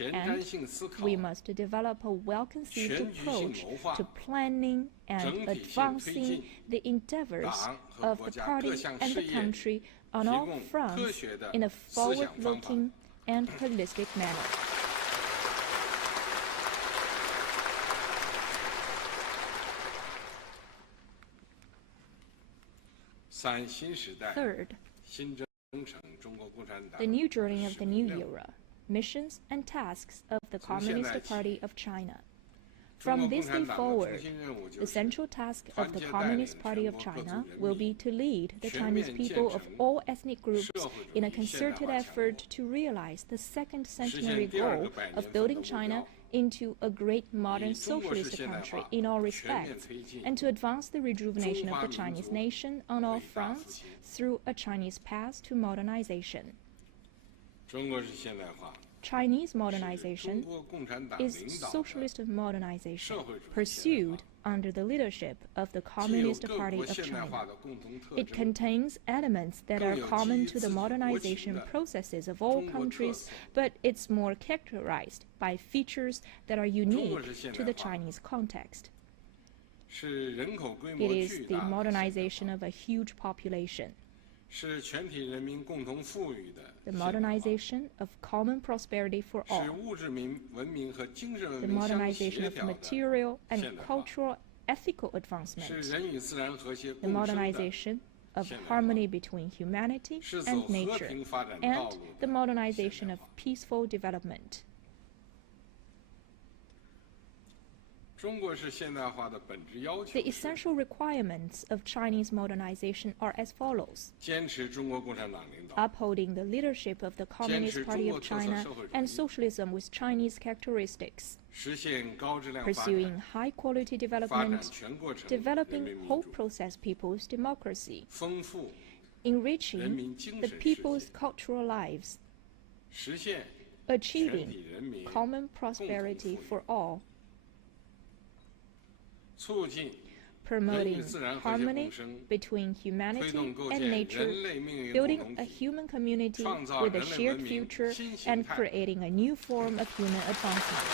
And we must develop a well-conceived approach to planning and advancing the endeavors of the party and the country on all fronts in a forward-looking and holistic manner. Third, the new journey of the new era, missions and tasks of the Communist Party of China. From this day forward, the central task of the Communist Party of China will be to lead the Chinese people of all ethnic groups in a concerted effort to realize the second centenary goal of building China into a great modern socialist country in all respects, and to advance the rejuvenation of the Chinese nation on all fronts through a Chinese path to modernization. Chinese modernization is socialist modernization pursued under the leadership of the Communist Party of China. It contains elements that are common to the modernization processes of all countries, but it's more characterized by features that are unique to the Chinese context. It is the modernization of a huge population, the modernization of common prosperity for all, the modernization of material and cultural ethical advancement, the modernization of harmony between humanity and nature, and the modernization of peaceful development. The essential requirements of Chinese modernization are as follows: upholding the leadership of the Communist Party of China and socialism with Chinese characteristics, pursuing high-quality development, developing whole process people's democracy, enriching the people's cultural lives, achieving common prosperity for all, promoting harmony between humanity and nature, building a human community with a shared future, and creating a new form of human advancement.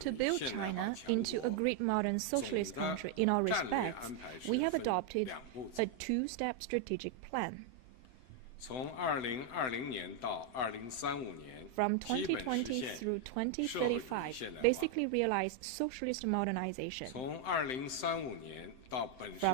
To build China into a great modern socialist country in all respects, we have adopted a two-step strategic plan. From 2020 through 2035, basically realize socialist modernization. From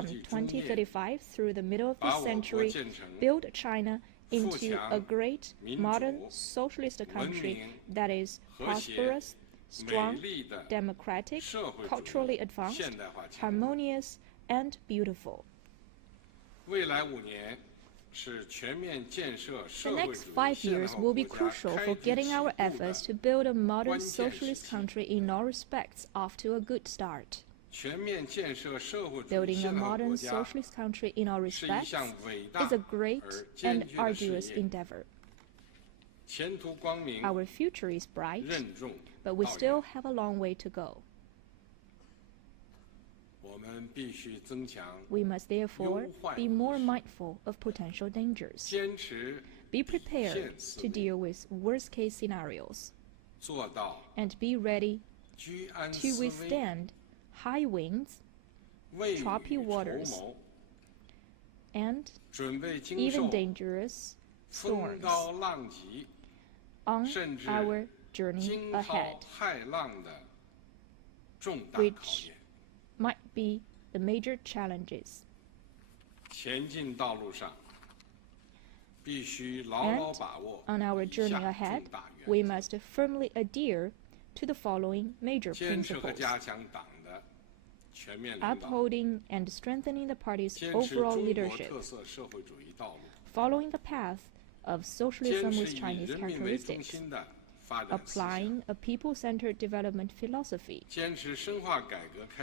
2035 through the middle of the century, build China into a great modern socialist country that is prosperous, strong, democratic, culturally advanced, harmonious, and beautiful. The next 5 years will be crucial for getting our efforts to build a modern socialist country in all respects off to a good start. Building a modern socialist country in all respects is a great and arduous endeavor. Our future is bright, but we still have a long way to go. We must therefore be more mindful of potential dangers, be prepared to deal with worst-case scenarios, and be ready to withstand high winds, choppy waters, and even dangerous storms on our journey ahead, which might be the major challenges. And on our journey ahead, we must firmly adhere to the following major principles: upholding and strengthening the party's overall leadership, following the path of socialism with Chinese characteristics, applying a people-centered development philosophy,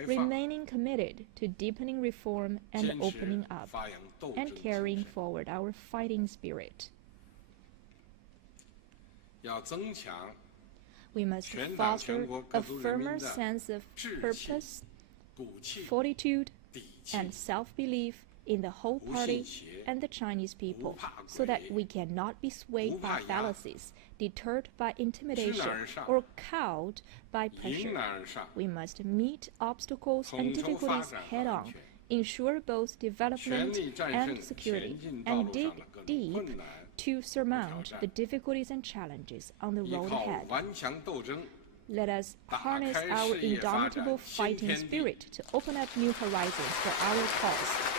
remaining committed to deepening reform and opening up, and carrying forward our fighting spirit. We must foster a firmer sense of purpose, fortitude, and self-belief in the whole party and the Chinese people, so that we cannot be swayed by fallacies, deterred by intimidation, or cowed by pressure. We must meet obstacles and difficulties head-on, ensure both development and security, and dig deep to surmount the difficulties and challenges on the road ahead. Let us harness our indomitable fighting spirit to open up new horizons for our cause.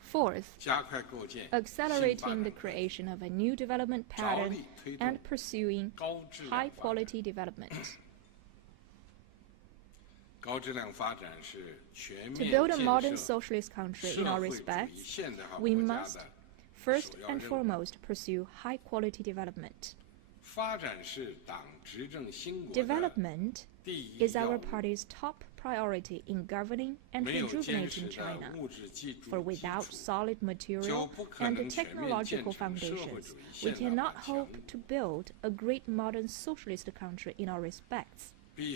Fourth, accelerating the creation of a new development pattern and pursuing high-quality development. To build a modern socialist country in all respects, we must first and foremost pursue high-quality development. Development is our party's top priority in governing and rejuvenating China, for without solid material and technological foundations, we cannot hope to build a great modern socialist country in all respects. We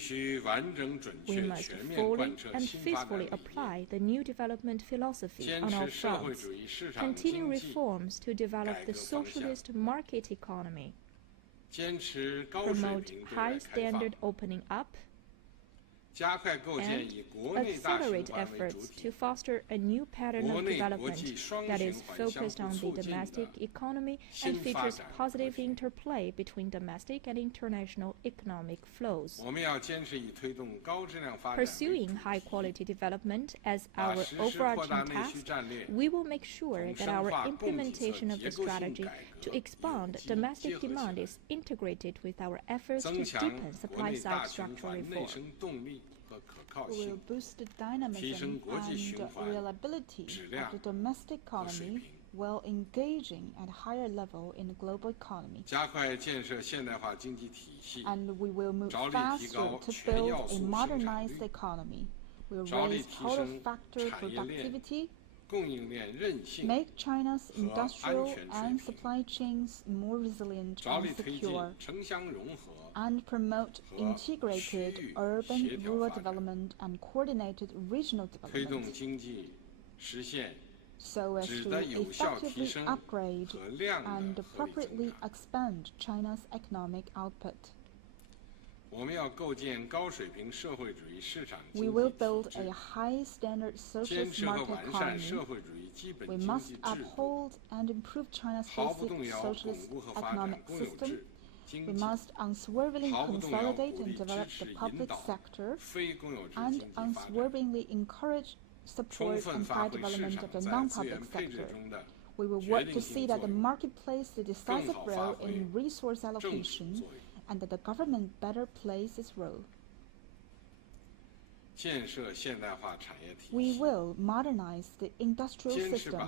must fully and faithfully apply the new development philosophy on all fronts, continue reforms to develop the socialist market economy, promote high-standard opening up, and accelerate efforts to foster a new pattern of development that is focused on the domestic economy and features positive interplay between domestic and international economic flows. Pursuing high-quality development as our overarching task, we will make sure that our implementation of the strategy to expand domestic demand is integrated with our efforts to deepen supply-side structural reform. We will boost the dynamism and reliability of the domestic economy while engaging at a higher level in the global economy. And we will move faster to build a modernized economy. We will raise total factor productivity, make China's industrial and supply chains more resilient and secure, and promote integrated urban-rural development and coordinated regional development, so as to effectively upgrade and appropriately expand China's economic output. We will build a high-standard socialist market economy. We must uphold and improve China's basic socialist economic system. We must unswervingly consolidate and develop the public sector and unswervingly encourage, support, and high development of the non-public sector. We will work to see that the market plays the decisive role in resource allocation and that the government better plays its role. We will modernize the industrial system.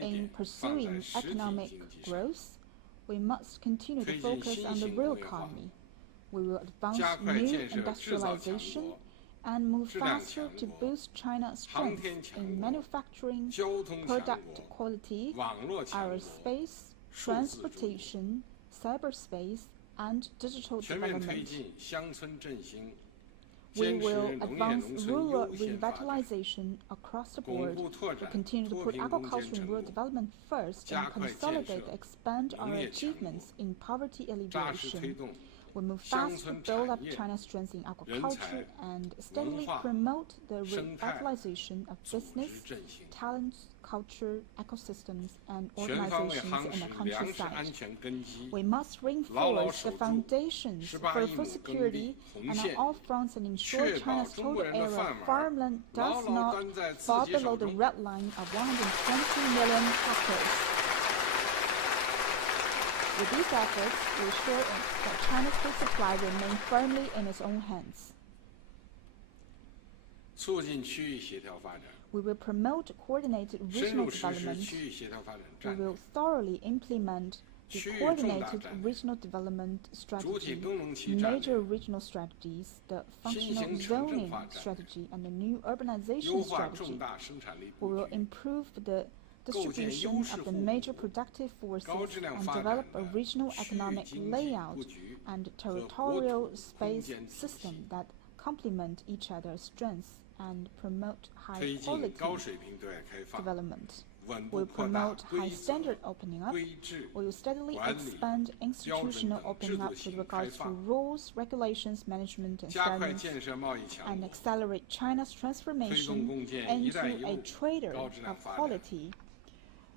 In pursuing economic growth, we must continue to focus on the real economy. We will advance new industrialization and move faster to boost China's strength in manufacturing, product quality, aerospace, transportation, cyberspace, and digital development. We will advance rural revitalization across the board. We continue to put agriculture and rural development first and consolidate and expand our achievements in poverty alleviation. We move fast to build up China's strength in agriculture and steadily promote the revitalization of business, talents, culture, ecosystems, and organizations in the countryside. We must reinforce the foundations for food security and on all fronts and ensure China's total area of farmland does not fall below the red line of 120 million hectares. With these efforts, we ensure that China's food supply remains firmly in its own hands. We will promote coordinated regional development. We will thoroughly implement the coordinated regional development strategy, major regional strategies, the functional zoning strategy, and the new urbanization strategy. We will improve the distribution of the major productive forces and develop a regional economic layout and territorial space system that complement each other's strengths and promote high-quality development. Will promote high-standard opening up. Will steadily expand institutional opening up with regards to rules, regulations, management, and standards, and accelerate China's transformation into a trader of quality.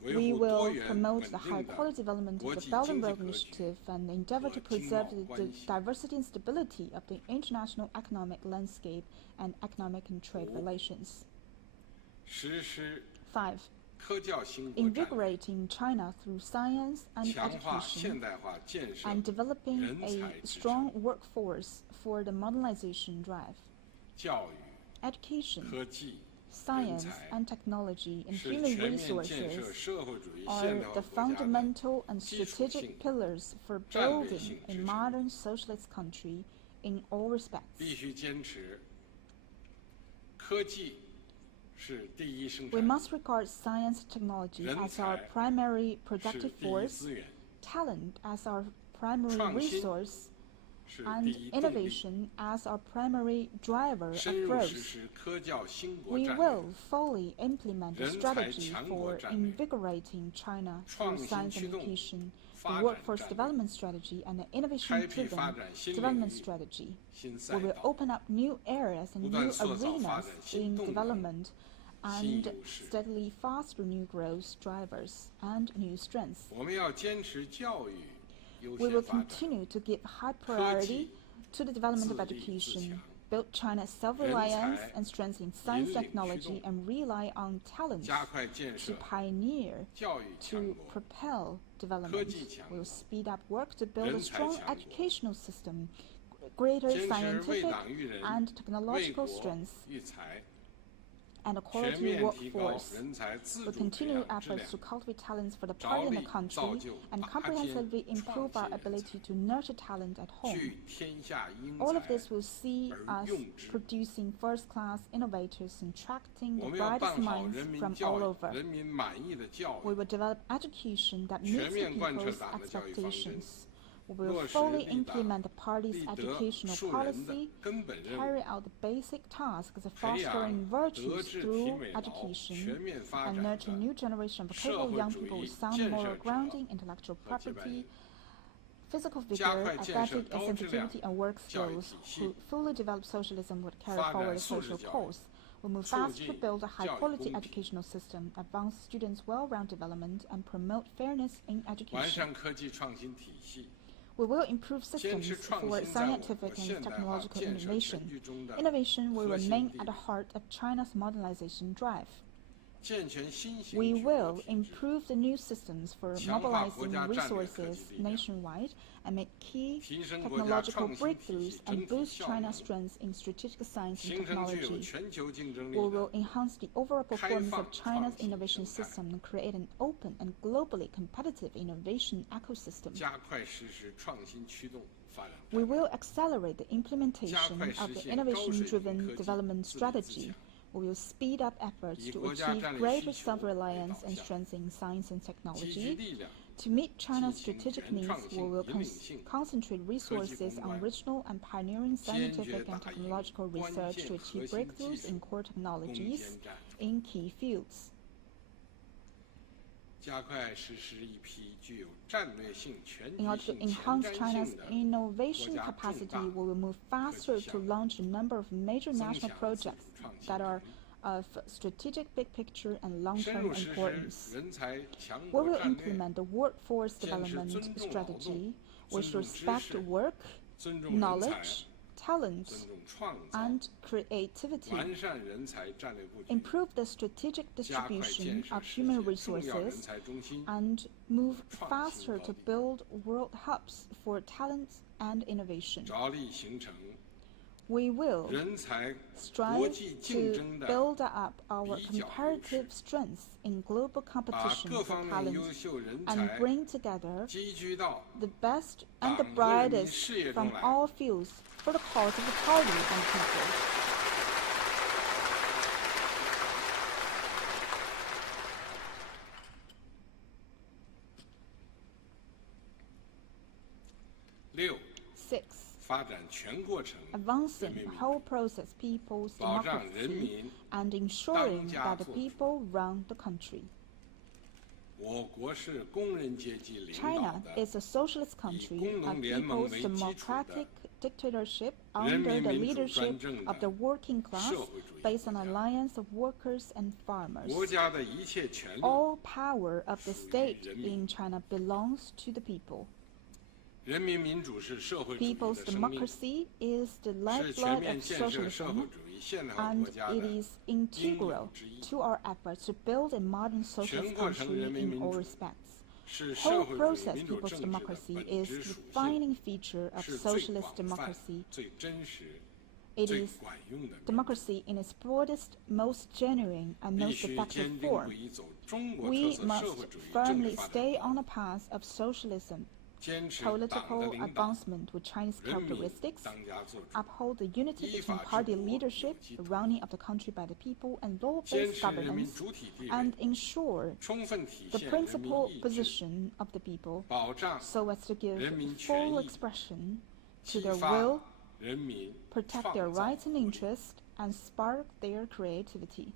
We will promote the high-quality development of the Belt and Road Initiative and endeavor to preserve the diversity and stability of the international economic landscape and economic and trade relations. 5. Invigorating China through science and education and developing a strong workforce for the modernization drive. Education, science and technology and human resources are the fundamental and strategic pillars for building a modern socialist country in all respects. We must regard science and technology as our primary productive force, talent as our primary resource, and innovation as our primary driver of growth. We will fully implement a strategy for invigorating China through science and education, the workforce development strategy, and the innovation-driven development strategy. We will open up new areas and new arenas in development and steadily foster new growth drivers and new strengths. We will continue to give high priority to the development of education, build China's self-reliance and strength in science technology, and rely on talent to pioneer, to propel development. We will speed up work to build a strong educational system, greater scientific and technological strengths, and a quality workforce. We'll continue efforts to cultivate talents for the party and the country, and comprehensively improve our ability to nurture talent at home. All of this will see us producing first-class innovators and attracting the brightest minds from all over. We will develop education that meets the people's expectations. We will fully implement the party's educational policy, carry out the basic tasks of fostering virtues through education, and nurture a new generation of capable young people with sound moral grounding, intellectual property, physical vigor, aesthetic sensitivity, and work skills, who fully develop socialism would carry forward a social cause. We'll move fast to build a high-quality educational system, advance students' well-rounded development, and promote fairness in education. We will improve systems for scientific and technological innovation. Innovation will remain at the heart of China's modernization drive. We will improve the new systems for mobilizing resources nationwide and make key technological breakthroughs and boost China's strengths in strategic science and technology. We will enhance the overall performance of China's innovation system and create an open and globally competitive innovation ecosystem. We will accelerate the implementation of the innovation-driven development strategy. We will speed up efforts to achieve greater self-reliance and strengthen science and technology. To meet China's strategic needs, we will concentrate resources on original and pioneering scientific and technological research to achieve breakthroughs in core technologies in key fields. In order to enhance China's innovation capacity, we will move faster to launch a number of major national projects that are of strategic big picture and long-term importance. We will implement the workforce development strategy, which respects work, knowledge, talent, and creativity. Improve the strategic distribution of human resources and move faster to build world hubs for talent and innovation. We will strive to build up our comparative strengths in global competition for talent and bring together the best and the brightest from all fields for the cause of the party and people. 6. Advancing the whole process people's democracy and ensuring that the people run the country. China is a socialist country, a people's democratic dictatorship under the leadership of the working class based on an alliance of workers and farmers. All power of the state in China belongs to the people. People's democracy is the lifeblood of socialism, and it is integral to our efforts to build a modern socialist country in all respects. Whole process people's democracy is the defining feature of socialist democracy. It is democracy in its broadest, most genuine, and most effective form. We must firmly stay on the path of socialism, political advancement with Chinese characteristics, uphold the unity between party leadership, the running of the country by the people, and law-based governance, and ensure the principal position of the people so as to give full expression to their will, protect their rights and interests, and spark their creativity.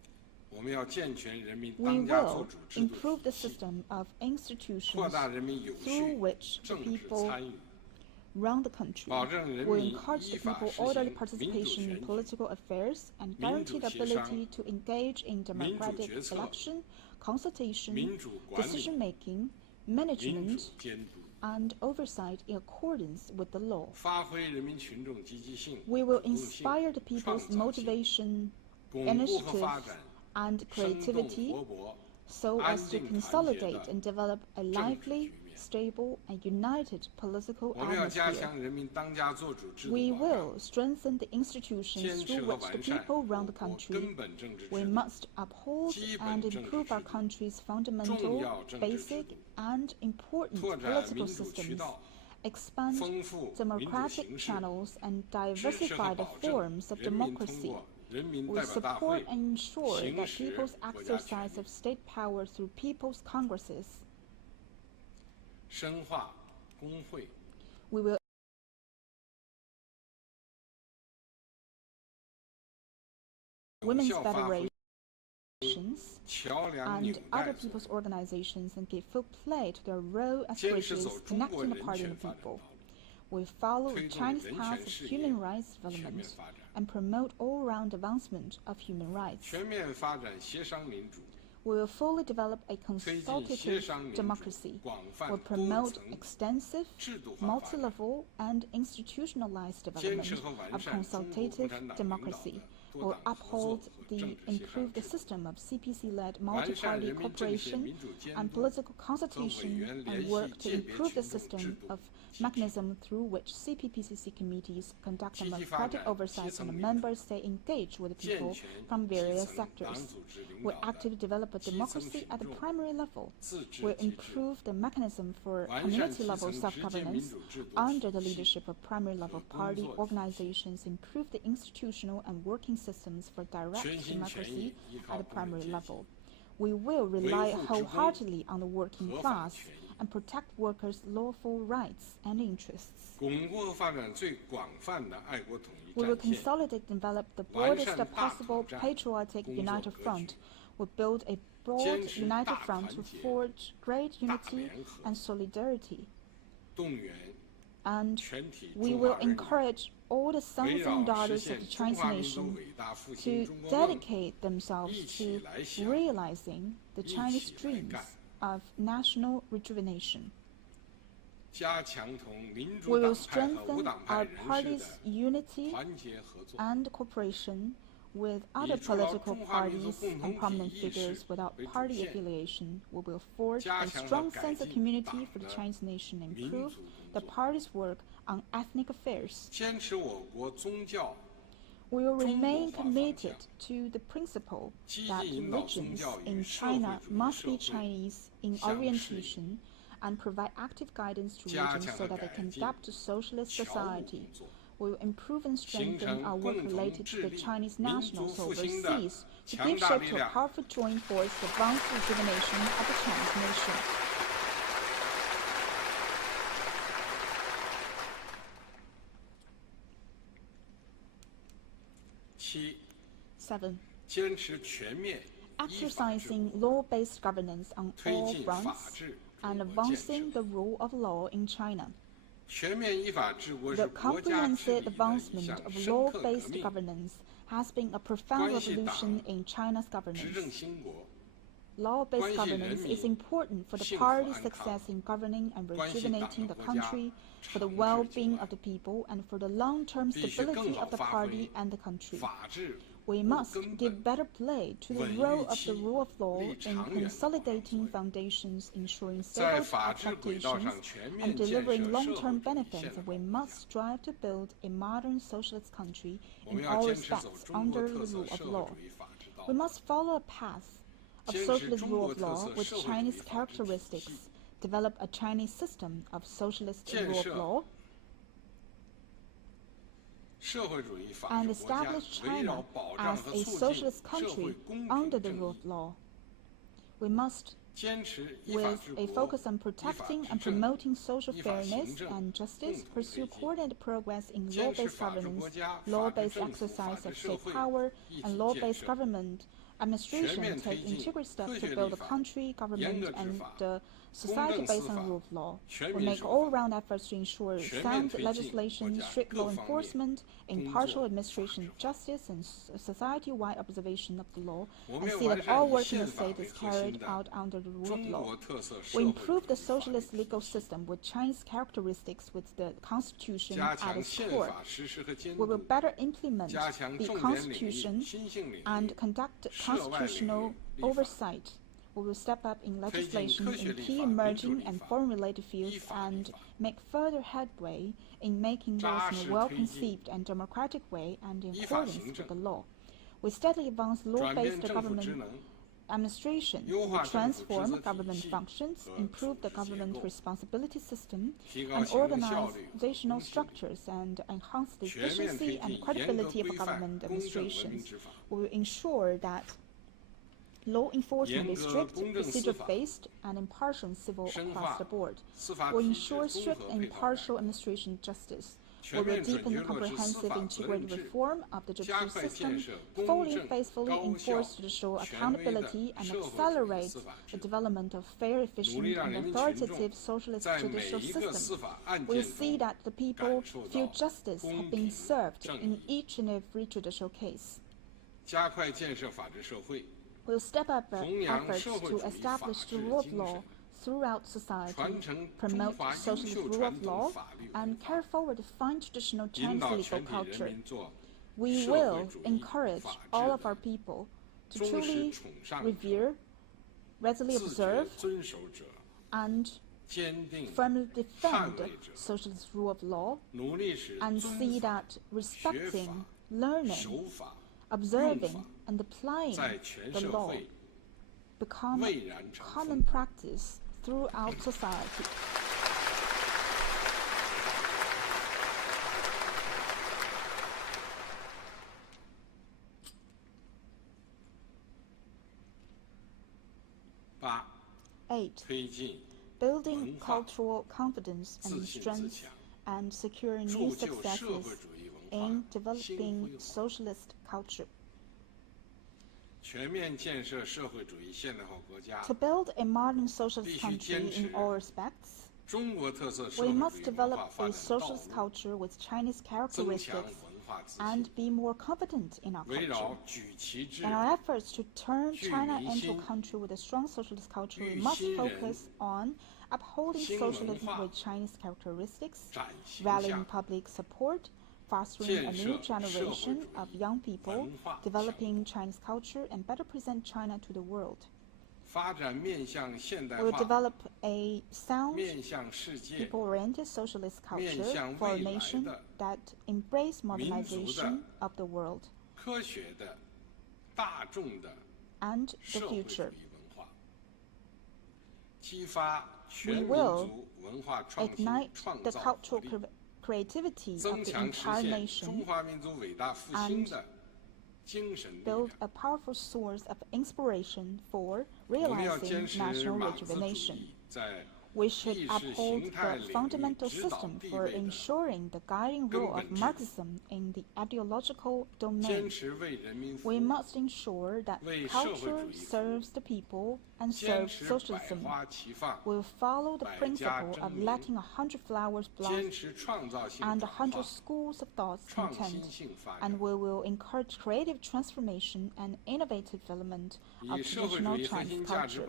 We will improve the system of institutions through which the people run the country. We will encourage the people's orderly participation in political affairs and guarantee the ability to engage in democratic election, consultation, decision-making, management, and oversight in accordance with the law. We will inspire the people's motivation, initiative, and creativity so as to consolidate and develop a lively, stable, and united political atmosphere. We will strengthen the institutions through which the people run the country. We must uphold and improve our country's fundamental, basic, and important political systems, expand democratic channels, and diversify the forms of democracy. We support and ensure that people's exercise of state power through people's congresses. We will women's federations and other people's organizations and give full play to their role as bridges connecting the party and the people. We follow the Chinese path of human rights development and promote all-round advancement of human rights. We will fully develop a consultative democracy. We'll promote extensive, multi-level, and institutionalized development of consultative democracy. Will uphold improve the system of CPC-led multi-party cooperation and political consultation and work to improve the system of mechanism through which CPPCC committees conduct democratic oversight and the members stay engaged with the people from various sectors. We'll actively develop a democracy at the primary level. We'll improve the mechanism for community-level self-governance under the leadership of primary-level party organizations, improve the institutional and working systems for direct democracy at the primary level. We will rely wholeheartedly on the working class and protect workers' lawful rights and interests. We will consolidate and develop the broadest possible patriotic united front. We build a broad united front to forge great unity and solidarity. And we will encourage all the sons and daughters of the Chinese nation to dedicate themselves to realizing the Chinese dreams of national rejuvenation. We will strengthen our party's unity and cooperation with other political parties and prominent figures without party affiliation. We will forge a strong sense of community for the Chinese nation and improve the party's work on ethnic affairs. We will remain committed to the principle that religions in China must be Chinese in orientation and provide active guidance to regions so that they can adapt to socialist society. We will improve and strengthen our work related to the Chinese nationals overseas to give shape to a powerful joint force to advance the rejuvenation of the Chinese nation. 7. 坚持全面 Exercising law-based governance on all fronts and advancing the rule of law in China. 全面依法治国 The 是国家治 comprehensive 理的一 advancement 项 of 深刻革 law-based 命， governance has been a profound 关系 revolution 党 in China's 执 governance. 政兴国， Law-based 关系 governance 人民 is important for the 幸福 party's 安康， success in governing and 关系党 rejuvenating 的 the 国家 country, for the 长治久 well-being 安 of the people, and for the long-term 必须更 stability 好 of the 发 party 挥 and the country. 法治 We 务 must 根 give 本 better play to the 稳 role 预 of the 期 rule of law 立 in 长远的 consolidating 保卫 foundations, ensuring 在 stable 法治轨道 expectations, 上全 and 面建设 delivering 社会 long-term 主义 benefits. 现代化 We 国 must 家。 strive to build a modern socialist country 我们 in 要 all 坚持走 respects 中国 under 特 the 色 rule of 社会 law. 主义法治道 We 路， must follow a path of 坚持 socialist 中 rule 国 of 特 law 色 with 社会主 Chinese 义法治体 characteristics, 系， develop a Chinese system of socialist 建 rule of 设 law, 社会主义法 and 治国家 establish 围绕 China 保障 as 和 a 促进 socialist 社会 country 公 under 平 the 正 rule 义， of law. We must, 坚持依法 with 治 a 国， focus on 依法 protecting 执 and 政， promoting social 依法 fairness 行政， and 共 justice, 同 pursue 推进， coordinated progress in 坚持 law-based 法治 governance, 国家、法治 law-based 政府、法 exercise 治 of 社 state 会 power, 一体 and 建 law-based 设， government 全 administration 面推 take 进 integral steps 科 to 学立 build a 法、 country, 严 government, 格执 and 法、 the 公 society 正 based 司 on 法、 rule of law. 全 We 民 make 守 all 法， round efforts to ensure 全面 sound 推进国 legislation, 家 strict 各 law 方面 enforcement, 工 impartial 作法 administration, 治化。 justice, and society-wide observation of the law, 我 and 们要 see 完 that 善 all 以 work in the 宪法 state 为 is 核心 carried 的 out under the rule of 中 law. 国特色 We 社会 improve 主 the 义法律 socialist 体 legal 系， system with Chinese characteristics with the Constitution 加 at 强 its 宪 core. 法实施和监 We will 督， better implement 加强 the 重点领域、 Constitution 新兴领 and 域， conduct 涉外领 constitutional 域立法， oversight. We will step up in 推进 legislation 科学 in 立 key 法、民主 emerging 立 and 法、 foreign-related 依 fields 法立 and 法， make further headway in making 扎 laws 实 in a 推进 well-conceived and democratic way and in 依法 accordance 行 with 政， the law. We steadily advance 转变 law-based 政府职 government 能， administration. 优 We 化政府职 transform 责体 government 系 functions, 和 improve 组 the 织结 government 构， responsibility system, 提高 and 行政效率和 organizational 公信力， structures and enhance the 全面推 efficiency and 进严格 credibility of 规范 government 公正文明 administrations. 执法， We will ensure that law enforcement is 严格 strict, 公正司法， procedure-based, and impartial and civil 深 across 化 the board. 司法 We 体制 ensure 综 strict 合 and 配套改 impartial 革， administration justice. We 全 will 面准 deepen 确落实司 comprehensive 法责任 integrated 制， reform of the 加 judicial 快建 system, 设公 fully 正、 faithfully 高效、 enforce judicial 权威的 accountability, and 社会主义 accelerate 司法 the 制， development of fair, 努 efficient, 力让 and 人民群众 authoritative socialist 在每 judicial 一个 system. 司法案 We 件 see 中 that the people 感受 feel 到 justice 公 have 平 been served 正 in 义， each and every judicial case. 加快建设法治社会， We'll step up 弘扬 efforts 社会 to 主义法 establish the 治 rule of 精 law 神， throughout society, 传承中 promote 华优 socialist 秀 rule 传 of 统 law, 法律 and 文化， carry forward the fine traditional 引 Chinese 导 legal 全体人 culture. 民做 We 社会 will 主义 encourage 法 all 治 of our 的 people to 忠实 truly 崇尚者、 revere, readily 自觉 observe, 遵守者、 and 坚定 firmly defend 捍卫者， socialist rule of law, 努力使 and 遵 see 法 that respecting, 法 learning, 守法 observing, 用法 and applying 在全 the 社 law 会 become 蔚然成 common 风。 practice throughout society.八、 8. 推进 Building 文化 cultural confidence 自 and 信自 strength 强， and securing 铸 new 就社 successes 会主义文 in 化新辉 developing 煌， socialist culture. 全面建设社会主义现代化国家。 To build a modern socialist 必须 country 坚持 in all respects, 中国特色社 we 会 must 主义文 develop 化发 a 展的道 socialist 路， culture with Chinese 增强 characteristics 文化自 and 信， be more confident in our 围 culture. 绕举旗制 In our efforts to turn 聚 China 民 into a 心 country with a strong socialist culture, we 育 must 新人 focus on upholding 新文 socialism 化 with Chinese characteristics, 展形 rallying 象 public support, fostering a 建 new 设社会 generation 主 of 义 young people, 文化强 developing Chinese culture, and better present China to the world. 发展面向现代 We will 化、 develop a sound, 面向世界、 people-oriented socialist culture 面向 for a 未来 nation 的 that embrace 民族的 modernization of the world 科学的、大众的 and the 社会主 future. 义文化，激发全 We 民 will 族文化创新 Ignite 创 the 造活 cultural 力， creativity of 增 the 强实 entire 现 nation, 中华民族伟大复兴的精神力 build 量。 a powerful source of inspiration for 我们要坚 realizing 持 national 马克思主 rejuvenation. 义在 We should uphold the fundamental system for ensuring the guiding role of Marxism in the ideological domain. We must ensure that culture serves the people and serves socialism. We will follow the principle of letting 100 flowers blossom and 100 schools of thoughts contend, and we will encourage creative transformation and innovative development of traditional Chinese culture.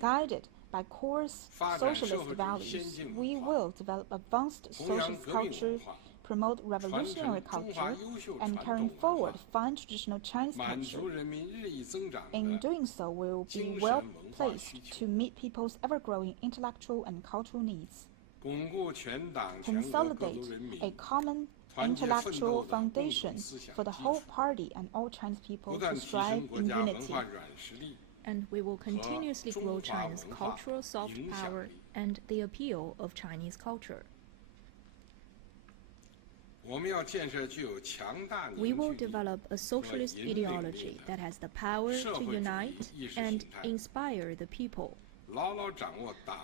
Guided by core socialist values, we will develop advanced socialist culture, promote revolutionary culture, and carry forward fine traditional Chinese culture. In doing so, we will be well placed to meet people's ever-growing intellectual and cultural needs. Consolidate a common intellectual foundation for the whole party and all Chinese people to strive in unity. And we will continuously grow China's cultural soft power and the appeal of Chinese culture. We will develop a socialist ideology that has the power to unite and inspire the people.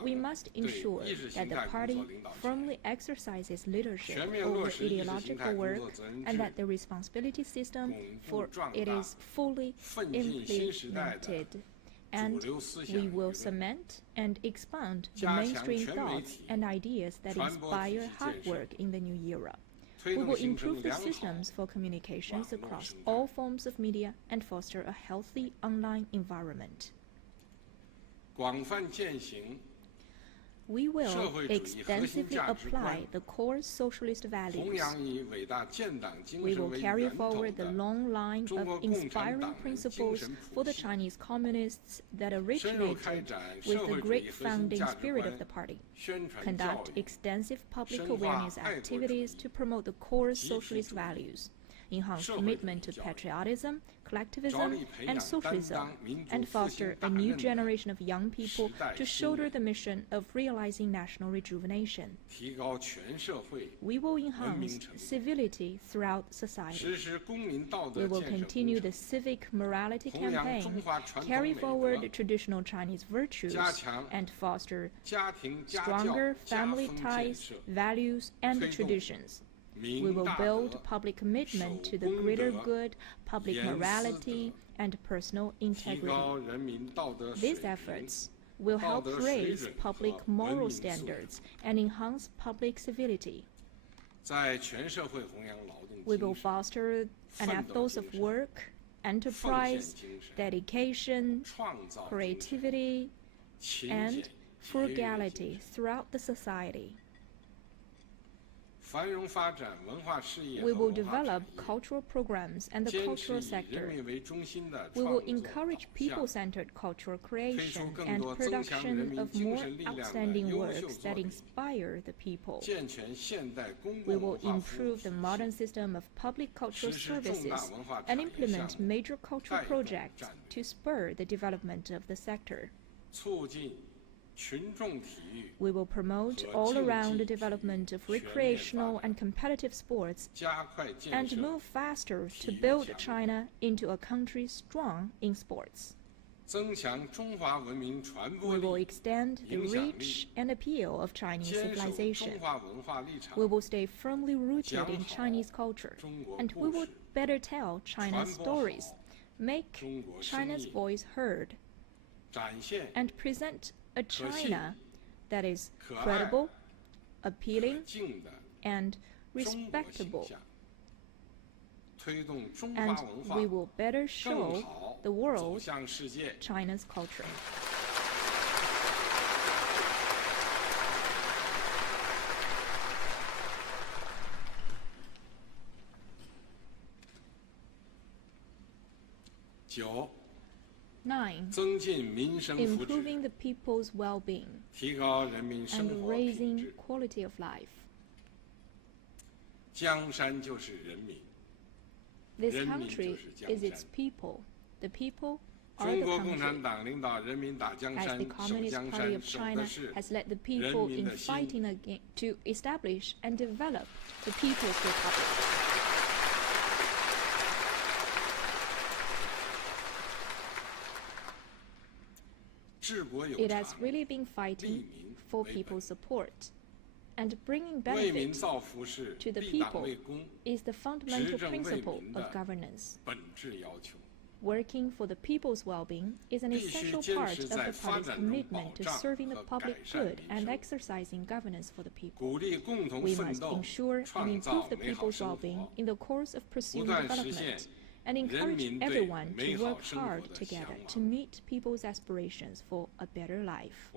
We must ensure that the party firmly exercises leadership over ideological work and that the responsibility system for it is fully implemented. And we will cement and expand the mainstream thoughts and ideas that inspire hard work in the new era. We will improve the systems for communications across all forms of media and foster a healthy online environment. We will extensively apply the core socialist values. We will carry forward the long line of inspiring principles for the Chinese communists that originated with the great founding spirit of the party. Conduct extensive public awareness activities to promote the core socialist values. Enhance commitment to patriotism, collectivism, and socialism, and foster a new generation of young people to shoulder the mission of realizing national rejuvenation. We will enhance civility throughout society. We will continue the civic morality campaign, carry forward traditional Chinese virtues, and foster stronger family ties, values, and traditions. We will build public commitment to the greater good, public morality, and personal integrity. These efforts will help raise public moral standards and enhance public civility. We will foster an ethos of work, enterprise, dedication, creativity, and frugality throughout the society. We will develop cultural programs and the cultural sector. We will encourage people-centered cultural creation and production of more outstanding works that inspire the people. We will improve the modern system of public cultural services and implement major cultural projects to spur the development of the sector. We will promote all-around the development of recreational and competitive sports and move faster to build China into a country strong in sports. We will extend the reach and appeal of Chinese civilization. We will stay firmly rooted in Chinese culture, and we will better tell China's stories, make China's voice heard, and present a China that is credible, appealing, and respectable. And we will better show the world China's culture. Nine, improving the people's well-being and raising quality of life. This country is its people. The people are the country. As the Communist Party of China has led the people in fighting to establish and develop the People's Republic. It has really been fighting for people's support. And bringing benefit to the people is the fundamental principle of governance. Working for the people's well-being is an essential part of the party's commitment to serving the public good and exercising governance for the people. We must ensure and improve the people's well-being in the course of pursuing development, and encourage everyone to work hard together to meet people's aspirations for a better life.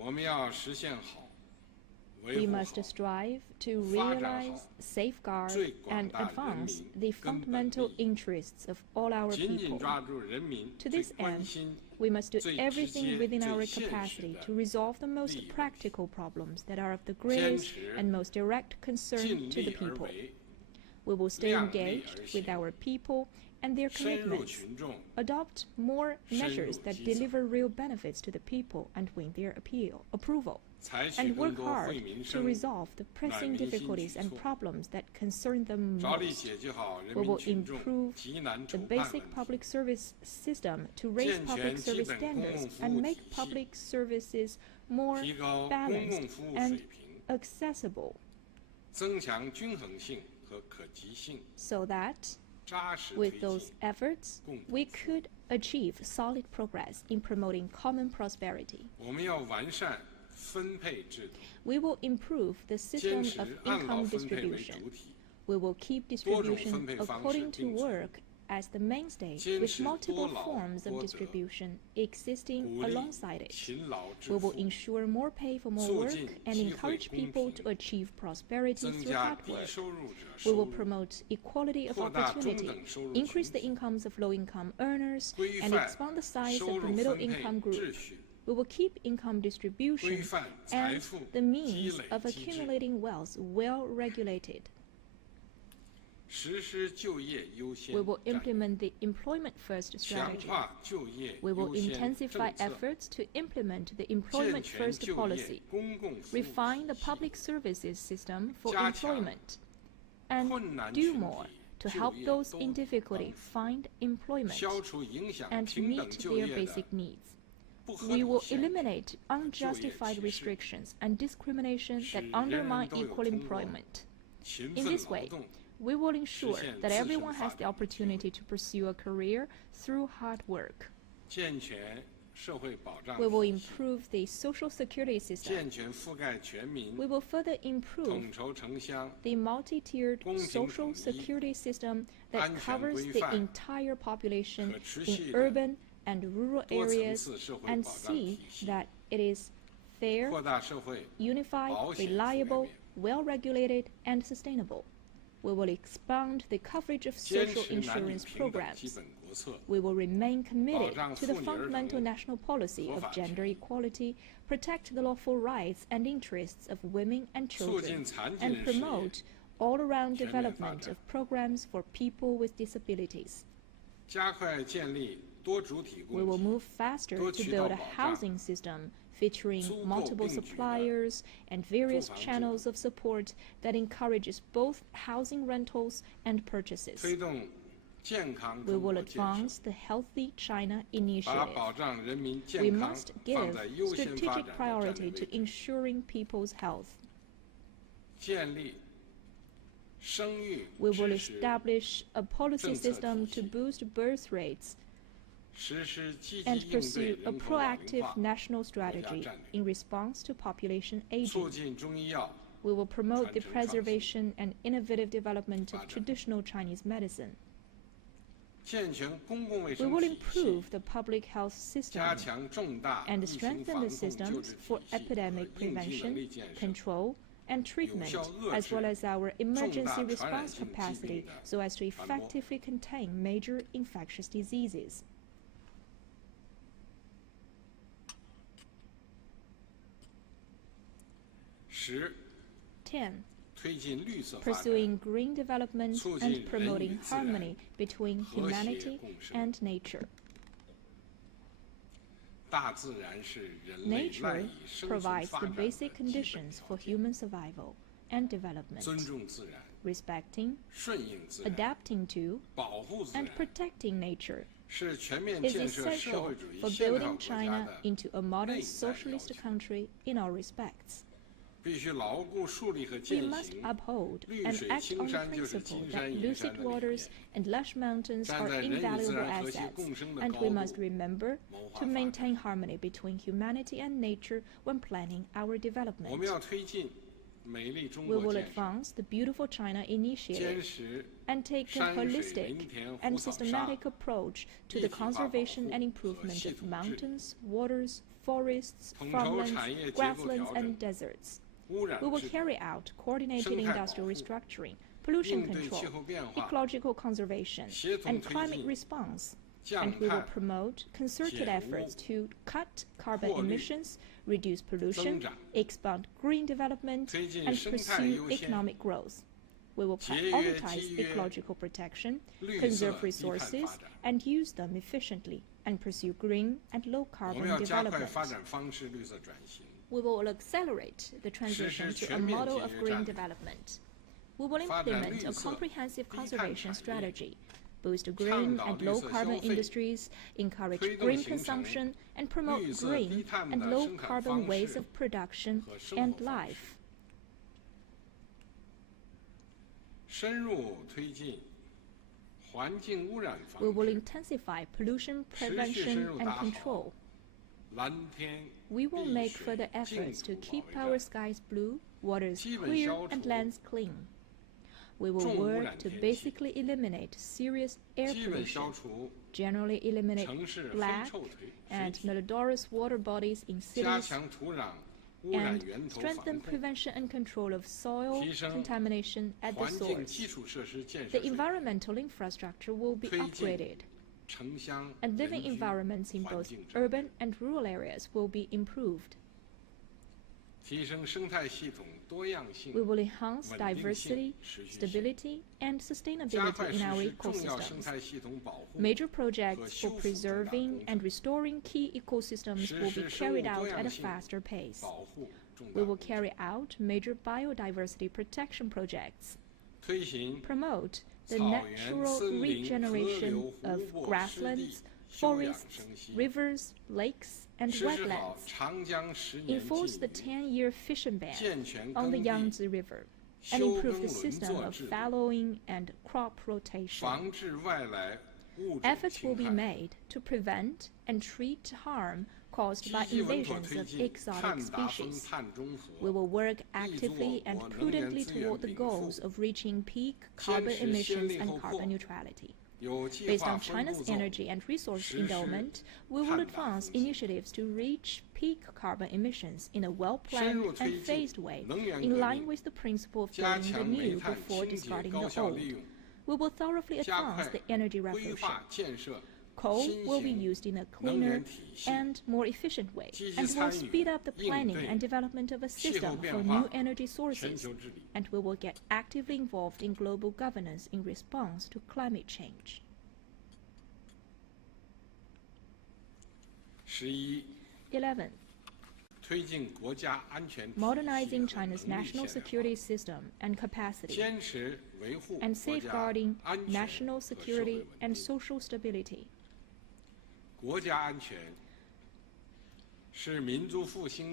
We must strive to realize, safeguard, and advance the fundamental interests of all our people. To this end, we must do everything within our capacity to resolve the most practical problems that are of the greatest and most direct concern to the people. We will stay engaged with our people and their commitments, adopt more measures that deliver real benefits to the people and win their approval, and work hard to resolve the pressing difficulties and problems that concern them most. We will improve the basic public service system to raise public service standards and make public services more balanced and accessible, so that with those efforts, we could achieve solid progress in promoting common prosperity. We will improve the system of income distribution. We will keep distribution according to work as the mainstay, with multiple forms of distribution existing alongside it. We will ensure more pay for more work and encourage people to achieve prosperity through hard work. We will promote equality of opportunity, increase the incomes of low-income earners, and expand the size of the middle-income group. We will keep income distribution and the means of accumulating wealth well regulated. We will implement the employment-first strategy. We will intensify efforts to implement the employment-first policy, refine the public services system for employment, and do more to help those in difficulty find employment and meet their basic needs. We will eliminate unjustified restrictions and discrimination that undermine equal employment. In this way, we will ensure that everyone has the opportunity to pursue a career through hard work. We will improve the social security system. We will further improve the multi-tiered social security system that covers the entire population in urban and rural areas, and see that it is fair, unified, reliable, well-regulated, and sustainable. We will expand the coverage of social insurance programs. We will remain committed to the fundamental national policy of gender equality, protect the lawful rights and interests of women and children, and promote all-around development of programs for people with disabilities. We will move faster to build a housing system featuring multiple suppliers and various channels of support that encourages both housing rentals and purchases. We will advance the Healthy China initiative. We must give strategic priority to ensuring people's health. We will establish a policy system to boost birth rates and pursue a proactive national strategy in response to population aging. We will promote the preservation and innovative development of traditional Chinese medicine. We will improve the public health system and strengthen the systems for epidemic prevention, control, and treatment, as well as our emergency response capacity, so as to effectively contain major infectious diseases. 10. Pursuing green development and promoting harmony between humanity and nature. Nature provides the basic conditions for human survival and development. Respecting, adapting to, and protecting nature is essential for building China into a modern socialist country in all respects. We must uphold and act on the principle that lucid waters and lush mountains are invaluable assets, and we must remember to maintain harmony between humanity and nature when planning our development. We will advance the Beautiful China initiative and take a holistic and systematic approach to the conservation and improvement of mountains, waters, forests, farmlands, grasslands, and deserts. We will carry out coordinated industrial restructuring, pollution control, ecological conservation, and climate response. And we will promote concerted efforts to cut carbon emissions, reduce pollution, expand green development, and pursue economic growth. We will prioritize ecological protection, conserve resources, and use them efficiently, and pursue green and low-carbon development. We will accelerate the transition to a model of green development. We will implement a comprehensive conservation strategy, boost green and low-carbon industries, encourage green consumption, and promote green and low-carbon ways of production and life. We will intensify pollution prevention and control. We will make further efforts to keep our skies blue, waters clear, and lands clean. We will work to basically eliminate serious air pollution, generally eliminate black and malodorous water bodies in cities, and strengthen prevention and control of soil contamination at the source. The environmental infrastructure will be upgraded, and living environments in both urban and rural areas will be improved. We will enhance diversity, stability, and sustainability in our ecosystems. Major projects for preserving and restoring key ecosystems will be carried out at a faster pace. We will carry out major biodiversity protection projects, promote the natural regeneration of grasslands, forests, rivers, lakes, and wetlands, enforce the 10-year fishing ban on the Yangtze River, and improve the system of fallowing and crop rotation. Efforts will be made to prevent and treat harm caused by invasions of exotic species. We will work actively and prudently toward the goals of reaching peak carbon emissions and carbon neutrality. Based on China's energy and resource endowment, we will advance initiatives to reach peak carbon emissions in a well-planned and phased way, in line with the principle of building the new before discarding the old. We will thoroughly advance the energy revolution. Coal will be used in a cleaner and more efficient way, and will speed up the planning and development of a system for new energy sources, and we will get actively involved in global governance in response to climate change. 11. Modernizing China's national security system and capacity, and safeguarding national security and social stability.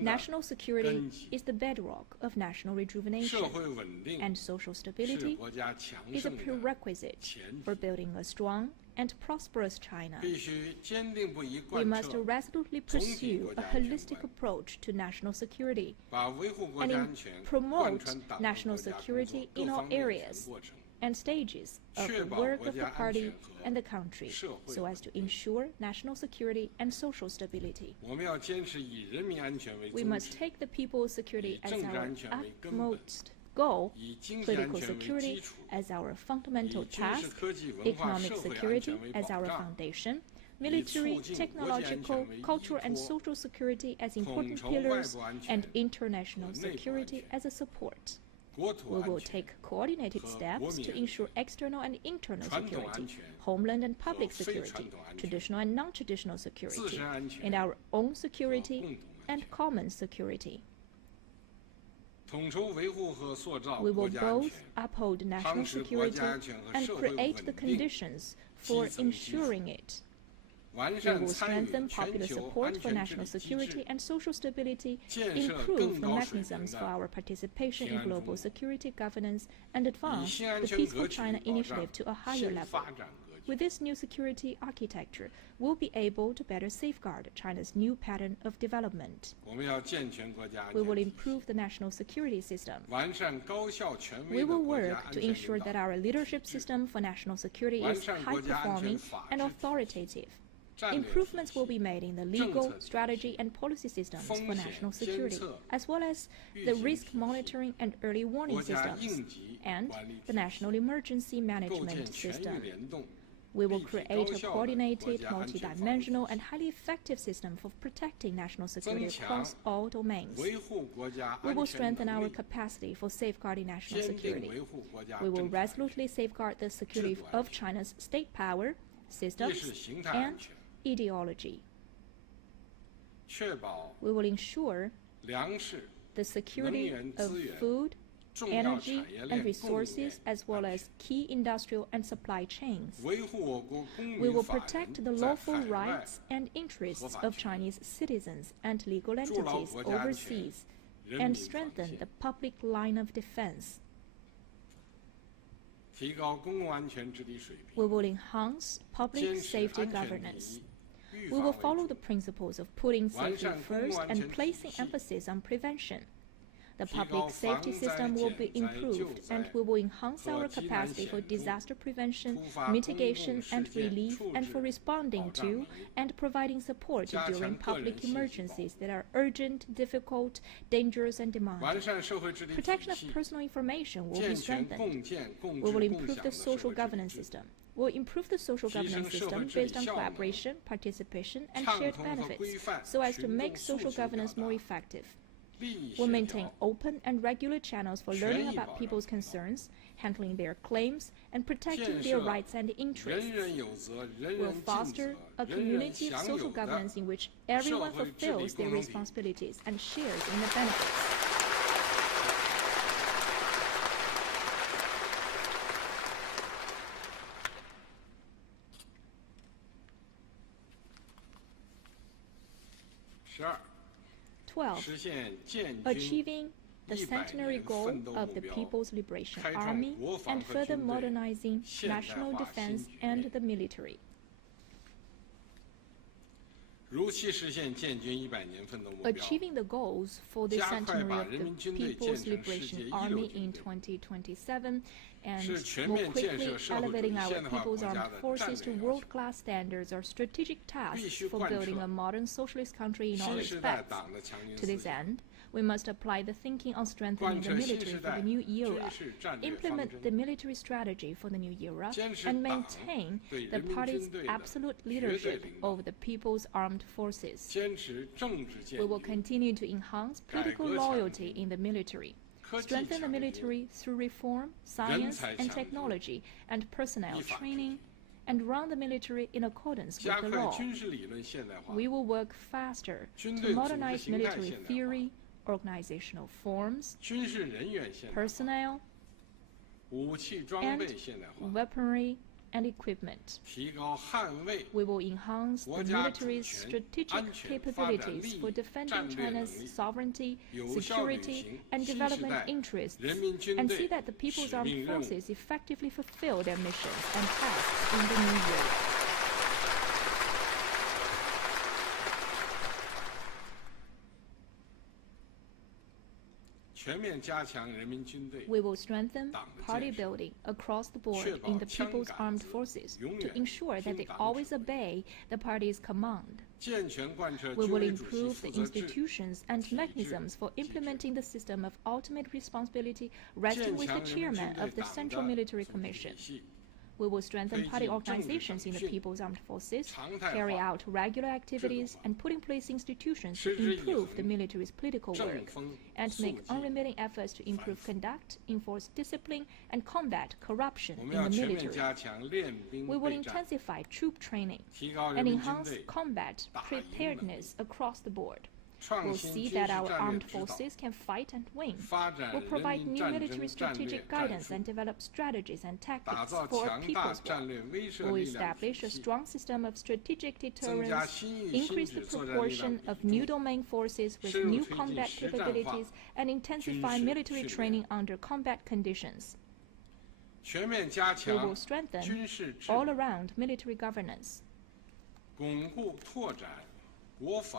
National security is the bedrock of national rejuvenation, and social stability is a prerequisite for building a strong and prosperous China. We must resolutely pursue a holistic approach to national security and promote national security in all areas and stages of the work of the party and the country, so as to ensure national security and social stability. We must take the people's security as our utmost goal, political security as our fundamental task, economic security as our foundation, military, technological, cultural, and social security as important pillars, and international security as a support. We will take coordinated steps to ensure external and internal security, homeland and public security, traditional and non-traditional security, and our own security and common security. We will both uphold national security and create the conditions for ensuring it. We will strengthen popular support for national security and social stability, improve the mechanisms for our participation in global security governance, and advance the Peaceful China initiative to a higher level. With this new security architecture, we'll be able to better safeguard China's new pattern of development. We will improve the national security system. We will work to ensure that our leadership system for national security is high-performing and authoritative. Improvements will be made in the legal, strategy, and policy systems for national security, as well as the risk monitoring and early warning systems, and the national emergency management system. We will create a coordinated, multidimensional, and highly effective system for protecting national security across all domains. We will strengthen our capacity for safeguarding national security. We will resolutely safeguard the security of China's state power, systems, and ideology. We will ensure the security of food, energy, and resources, as well as key industrial and supply chains. We will protect the lawful rights and interests of Chinese citizens and legal entities overseas and strengthen the public line of defense. We will enhance public safety governance. We will follow the principles of putting safety first and placing emphasis on prevention. The public safety system will be improved, and we will enhance our capacity for disaster prevention, mitigation, and relief, and for responding to and providing support during public emergencies that are urgent, difficult, dangerous, and demanding. Protection of personal information will be strengthened. We will improve the social governance system. We'll improve the social governance system based on collaboration, participation, and shared benefits, so as to make social governance more effective. We'll maintain open and regular channels for learning about people's concerns, handling their claims, and protecting their rights and interests. We'll foster a community of social governance in which everyone fulfills their responsibilities and shares in the benefits. Sure. 12. Achieving the centenary goal of the People's Liberation Army and further modernizing national defense and the military. Achieving the goals for the centenary of the People's Liberation Army in 2027 and more quickly elevating our People's Armed Forces to world-class standards are strategic tasks for building a modern socialist country in all respects. To this end, we must apply the thinking on strengthening the military for the new era, implement the military strategy for the new era, and maintain the party's absolute leadership over the People's Armed Forces. We will continue to enhance political loyalty in the military, strengthen the military through reform, science and technology, and personnel training, and run the military in accordance with the law. We will work faster to modernize military theory, organizational forms, personnel, and weaponry and equipment. We will enhance the military's strategic capabilities for defending China's sovereignty, security, and development interests, and see that the People's Armed Forces effectively fulfill their missions and tasks in the new year. We will strengthen party building across the board in the People's Armed Forces to ensure that they always obey the party's command. We will improve the institutions and mechanisms for implementing the system of ultimate responsibility resting with the chairman of the Central Military Commission. We will strengthen party organizations in the People's Armed Forces, carry out regular activities, and put in place institutions to improve the military's political work, and make unremitting efforts to improve conduct, enforce discipline, and combat corruption in the military. We will intensify troop training and enhance combat preparedness across the board. We'll see that our armed forces can fight and win. We'll provide new military strategic guidance and develop strategies and tactics for a people's war. We'll establish a strong system of strategic deterrence, increase the proportion of new domain forces with new combat capabilities, and intensify military training under combat conditions. We will strengthen all-around military governance.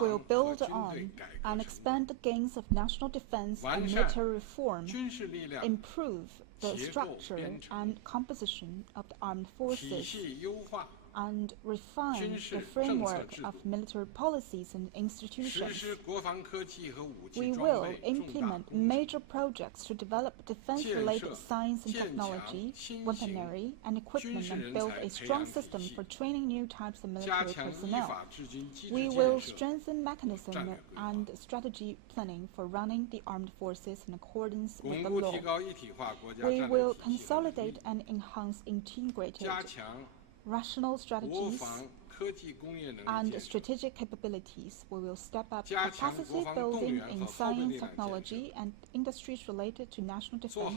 Will build on and expand the gains of national defense and military reform, improve the structure and composition of the armed forces, and refine the framework of military policies and institutions. We will implement major projects to develop defense-related science and technology, weaponry, and equipment, and build a strong system for training new types of military personnel. We will strengthen mechanism and strategy planning for running the armed forces in accordance with the law. We will consolidate and enhance integrated rational strategies and strategic capabilities. We will step up capacity building in science, technology, and industries related to national defense.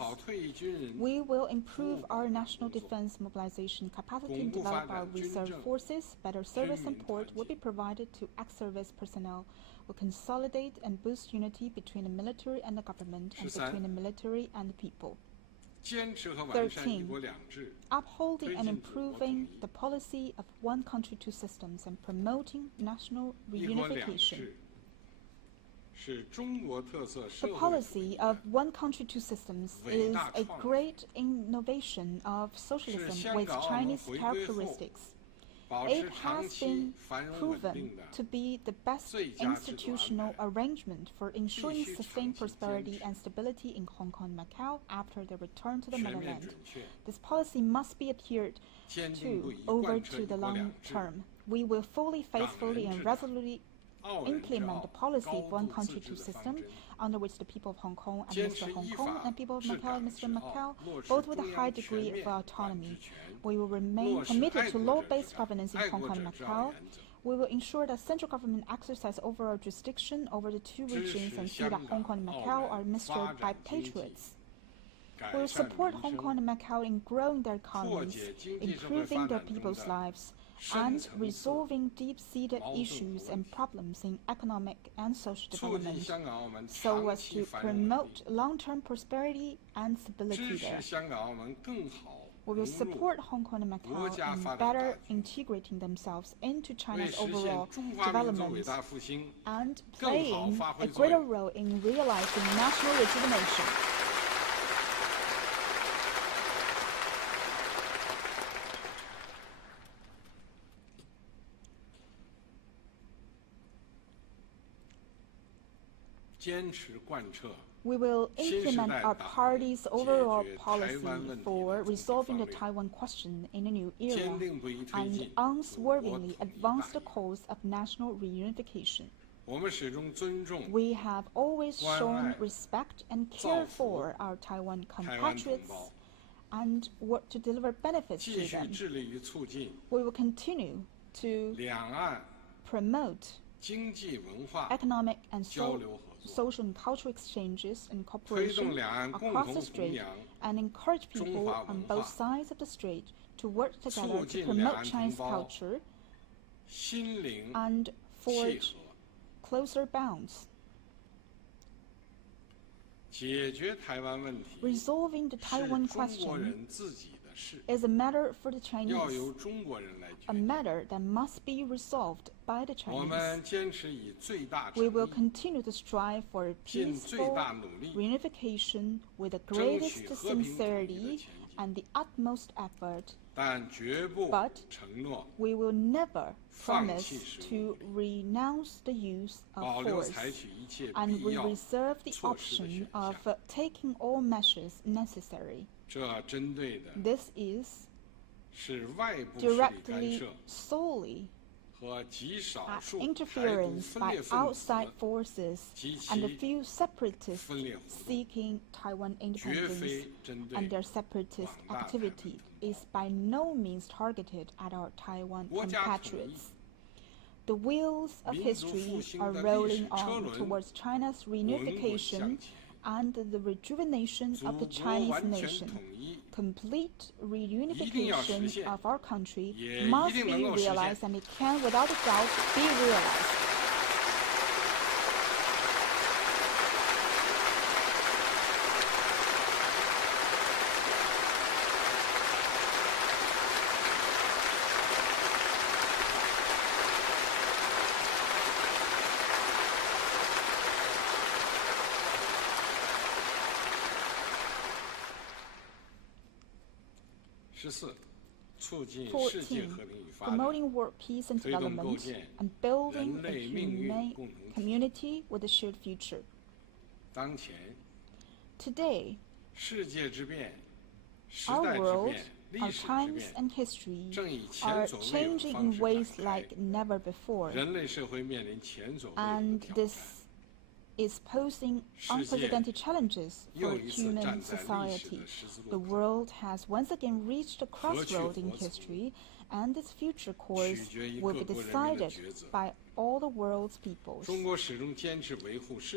We will improve our national defense mobilization capacity and develop our reserve forces. Better service and support will be provided to ex-service personnel. We'll consolidate and boost unity between the military and the government, and between the military and the people. 13. Upholding and improving the policy of one country, two systems, and promoting national reunification. The policy of one country, two systems is a great innovation of socialism with Chinese characteristics. It has been proven to be the best institutional arrangement for ensuring sustained prosperity and stability in Hong Kong and Macau after their return to the motherland. This policy must be adhered to over to the long term. We will fully, faithfully, and resolutely implement the policy of one country, two systems, under which the people of Hong Kong and Mr. Hong Kong and people of Macau and Mr. Macau, both with a high degree of autonomy. We will remain committed to law-based governance in Hong Kong and Macau. We will ensure that central government exercise overall jurisdiction over the two regions and see that Hong Kong and Macau are administered by patriots. We will support Hong Kong and Macau in growing their economies, improving their people's lives, and resolving deep-seated issues and problems in economic and social development, so as to promote long-term prosperity and stability there. We will support Hong Kong and Macau in better integrating themselves into China's overall development and playing a greater role in realizing national rejuvenation. We will implement our party's overall policy for resolving the Taiwan question in a new era and unswervingly advance the cause of national reunification. We have always shown respect and care for our Taiwan compatriots and work to deliver benefits to them. We will continue to promote economic and social and cultural exchanges and cooperation across the strait and encourage people on both sides of the strait to work together to promote Chinese culture and forge closer bonds. Resolving the Taiwan question is a matter for the Chinese, a matter that must be resolved by the Chinese. We will continue to strive for peaceful reunification with the greatest sincerity and the utmost effort, but we will never promise to renounce the use of force, and we reserve the option of taking all measures necessary. This is directly, solely interference by outside forces and a few separatists seeking Taiwan independence, and their separatist activity is by no means targeted at our Taiwan compatriots. The wheels of history are rolling on towards China's reunification and the rejuvenation of the Chinese nation. Complete reunification of our country must be realized, and it can without a doubt be realized. Promoting world peace and development and building a humane community with a shared future. Today, our world, our times and history are changing in ways like never before, and this is posing unprecedented challenges for human society. The world has once again reached a crossroad in history, and its future course will be decided by all the world's peoples.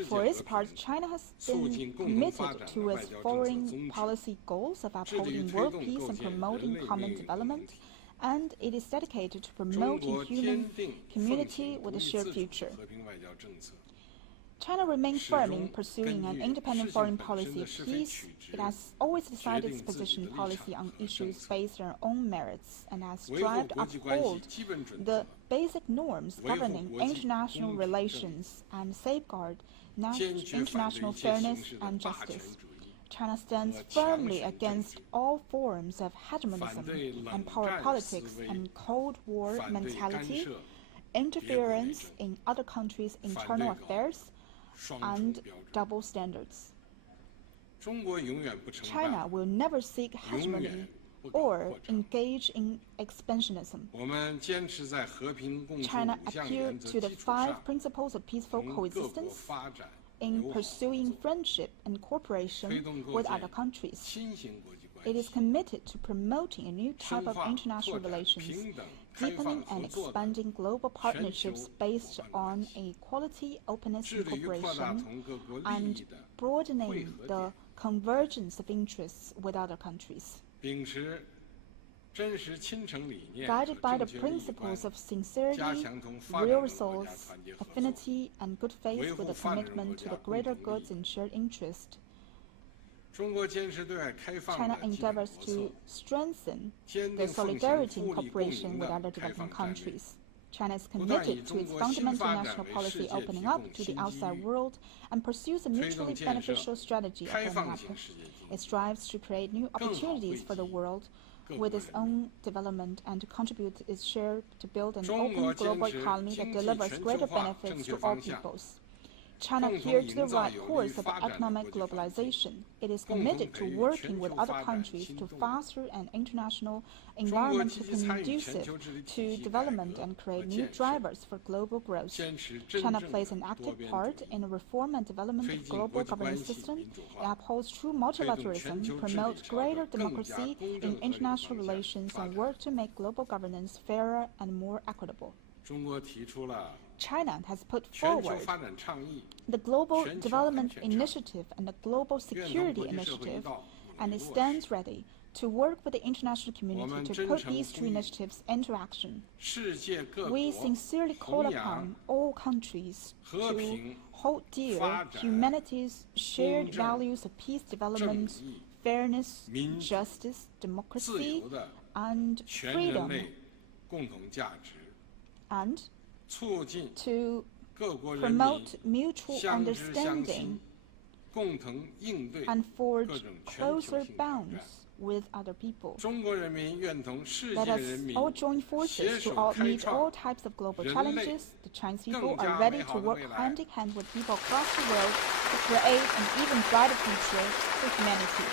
For its part, China has been committed to its foreign policy goals of upholding world peace and promoting common development, and it is dedicated to promoting human community with a shared future. China remains firm in pursuing an independent foreign policy of peace. It has always decided its position policy on issues based on its own merits and has strived to uphold the basic norms governing international relations and safeguard international fairness and justice. China stands firmly against all forms of hegemonism and power politics and Cold War mentality, interference in other countries' internal affairs, and double standards. China will never seek hegemony or engage in expansionism. China adheres to the 5 principles of peaceful coexistence in pursuing friendship and cooperation with other countries. It is committed to promoting a new type of international relations, deepening and expanding global partnerships based on equality, openness, and cooperation, and broadening the convergence of interests with other countries. Guided by the principles of sincerity, real results, affinity, and good faith with a commitment to the greater goods and shared interest, China endeavors to strengthen the solidarity and cooperation with other developing countries. China is committed to its fundamental national policy opening up to the outside world and pursues a mutually beneficial strategy of opening up. It strives to create new opportunities for the world with its own development and to contribute its share to build an open global economy that delivers greater benefits to all peoples. China adheres to the right course of economic globalization. It is committed to working with other countries to foster an international environment conducive to development and create new drivers for global growth. China plays an active part in the reform and development of global governance system. It upholds true multilateralism, promotes greater democracy in international relations, and works to make global governance fairer and more equitable. China has put forward the Global Development Initiative and the Global Security Initiative, and it stands ready to work with the international community to put these 2 initiatives into action. We sincerely call upon all countries to hold dear humanity's shared values of peace, development, fairness, justice, democracy, and freedom, and to promote mutual understanding and forge closer bonds with other people. Let us all join forces to meet all types of global challenges. The Chinese people are ready to work hand in hand with people across the world to create an even brighter future for humanity.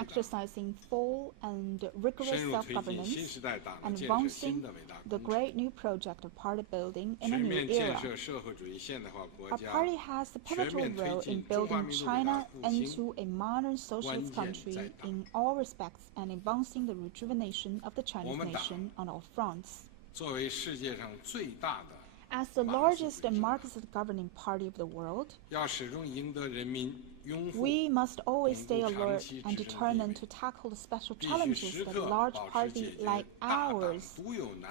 exercising full and rigorous self-governance, and advancing the great new project of party building in a new era. Our party has a pivotal role in building China into a modern socialist country in all respects and advancing the rejuvenation of the Chinese nation on all fronts. As the largest and Marxist governing party of the world, we must always stay alert and determined to tackle the special challenges that a large party like ours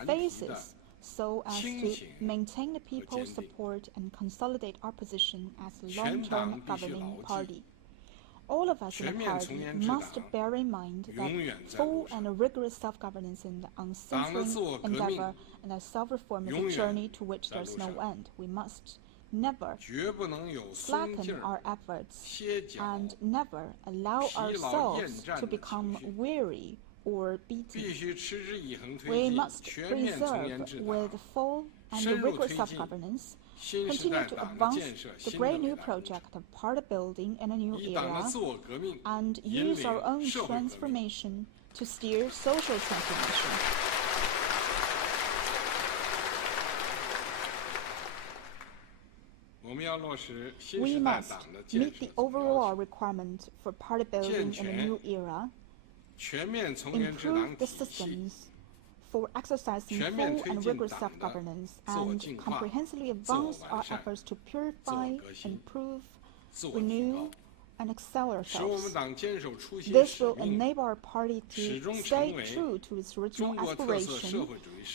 faces, so as to maintain the people's support and consolidate our position as a long-term governing party. All of us in the party must bear in mind that full and rigorous self-governance in the uncensoring endeavor and a self-reform is a journey to which there is no end. We must never slacken our efforts and never allow ourselves to become weary or beaten. We must preserve with full and rigorous self-governance, continue to advance the great new project of party building in a new era, and use our own transformation to steer social transformation. We must meet the overall requirement for party building in a new era, improve the systems for exercising full and rigorous self-governance, and comprehensively advance our efforts to purify, improve, renew, and excel ourselves. This will enable our party to stay true to its original aspiration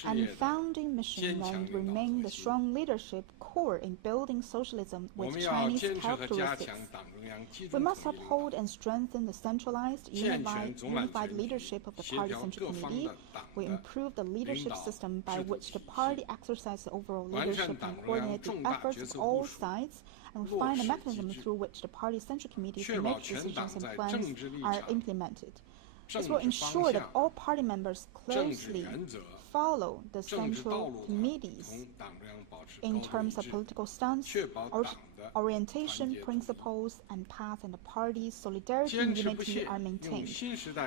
and founding mission and remain the strong leadership core in building socialism with Chinese characteristics. We must uphold and strengthen the centralized, unified leadership of the Party Central Committee. We improve the leadership system by which the party exercises overall leadership and coordinate the efforts of all sides, and refine the mechanism through which the Party Central Committee to make decisions and plans are implemented. This will ensure that all party members closely follow the Central Committees in terms of political stance, orientation, principles, and path, and the party's solidarity and unity are maintained.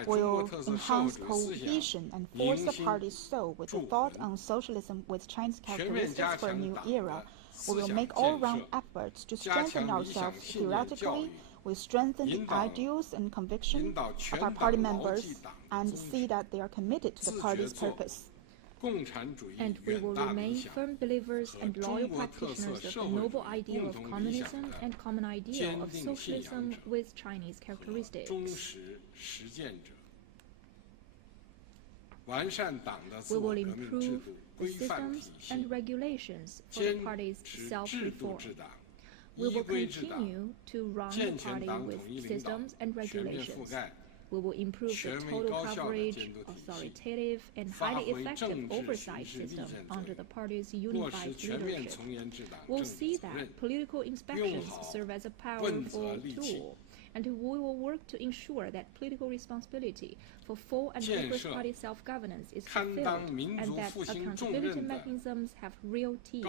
We will enhance cohesion and force the party's soul with a thought on socialism with Chinese characteristics for a new era. We will make all-round efforts to strengthen ourselves theoretically. We strengthen the ideals and conviction of our party members and see that they are committed to the party's purpose. And we will remain firm believers and loyal practitioners of the noble ideal of communism and common ideal of socialism with Chinese characteristics. We will improve the systems and regulations for the party's self-reform. We will continue to run the party with systems and regulations. We will improve the total coverage, authoritative, and highly effective oversight system under the party's unified leadership. We'll see that political inspections serve as a powerful tool, and we will work to ensure that political responsibility for full and rigorous party self-governance is fulfilled and that accountability mechanisms have real teeth.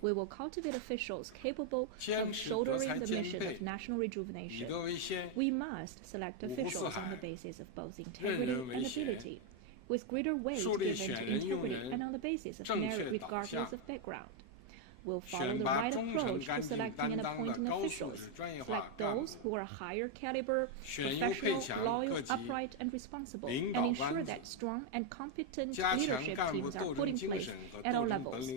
We will cultivate officials capable of shouldering the mission of national rejuvenation. We must select officials on the basis of both integrity and ability, with greater weight given to integrity and on the basis of merit regardless of background. We'll follow the right approach to selecting and appointing officials, select those who are higher caliber, professional, loyal, upright, and responsible, and ensure that strong and competent leadership teams are put in place at all levels.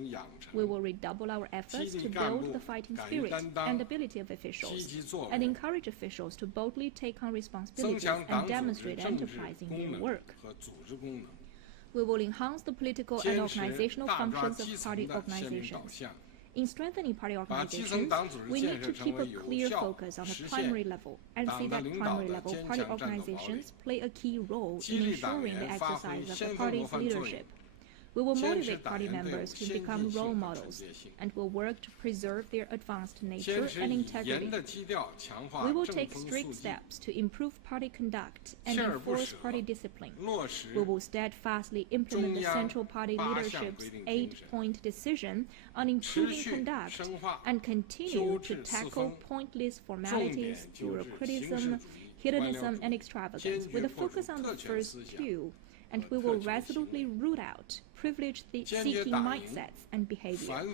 We will redouble our efforts to build the fighting spirit and ability of officials, and encourage officials to boldly take on responsibilities and demonstrate enterprise in their work. We will enhance the political and organizational functions of party organizations. In strengthening party organizations, we need to keep a clear focus on the primary level and see that primary level party organizations play a key role in ensuring the exercise of the party's leadership. We will motivate party members to become role models and will work to preserve their advanced nature and integrity. We will take strict steps to improve party conduct and enforce party discipline. We will steadfastly implement the Central Party leadership's 8-point decision on improving conduct and continue to tackle pointless formalities, bureaucratism, hedonism, and extravagance with a focus on the first two. And we will resolutely root out privilege-seeking mindsets and behavior.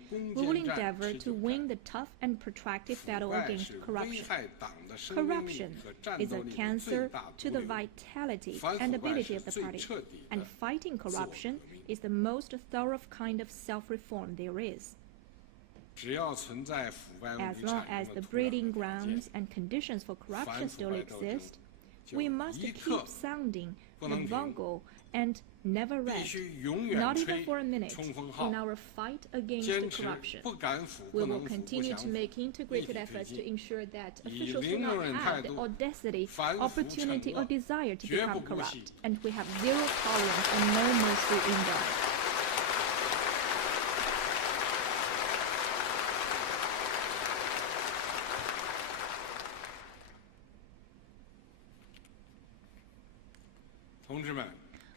We will endeavor to win the tough and protracted battle against corruption. Corruption is a cancer to the vitality and ability of the party, and fighting corruption is the most thorough kind of self-reform there is. As long as the breeding grounds and conditions for corruption still exist, we must keep sounding the bugle and never rest, not even for a minute, in our fight against corruption. We will continue to make integrated efforts to ensure that officials do not have the audacity, opportunity, or desire to become corrupt, and we have zero tolerance and no mercy in that.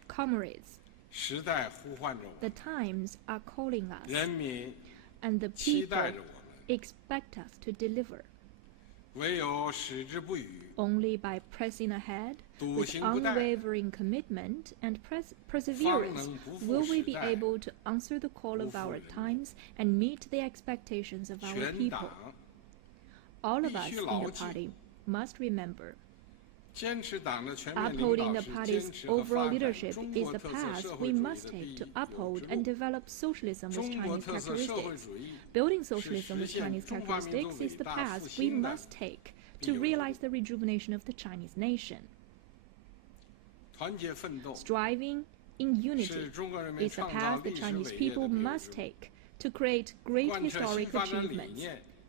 Comrades, the times are calling us, and the people expect us to deliver. Only by pressing ahead with unwavering commitment and perseverance will we be able to answer the call of our times and meet the expectations of our people. All of us in the party must remember, upholding the party's overall leadership is the path we must take to uphold and develop socialism with Chinese characteristics. Building socialism with Chinese characteristics is the path we must take to realize the rejuvenation of the Chinese nation. Striving in unity is the path the Chinese people must take to create great historic achievements.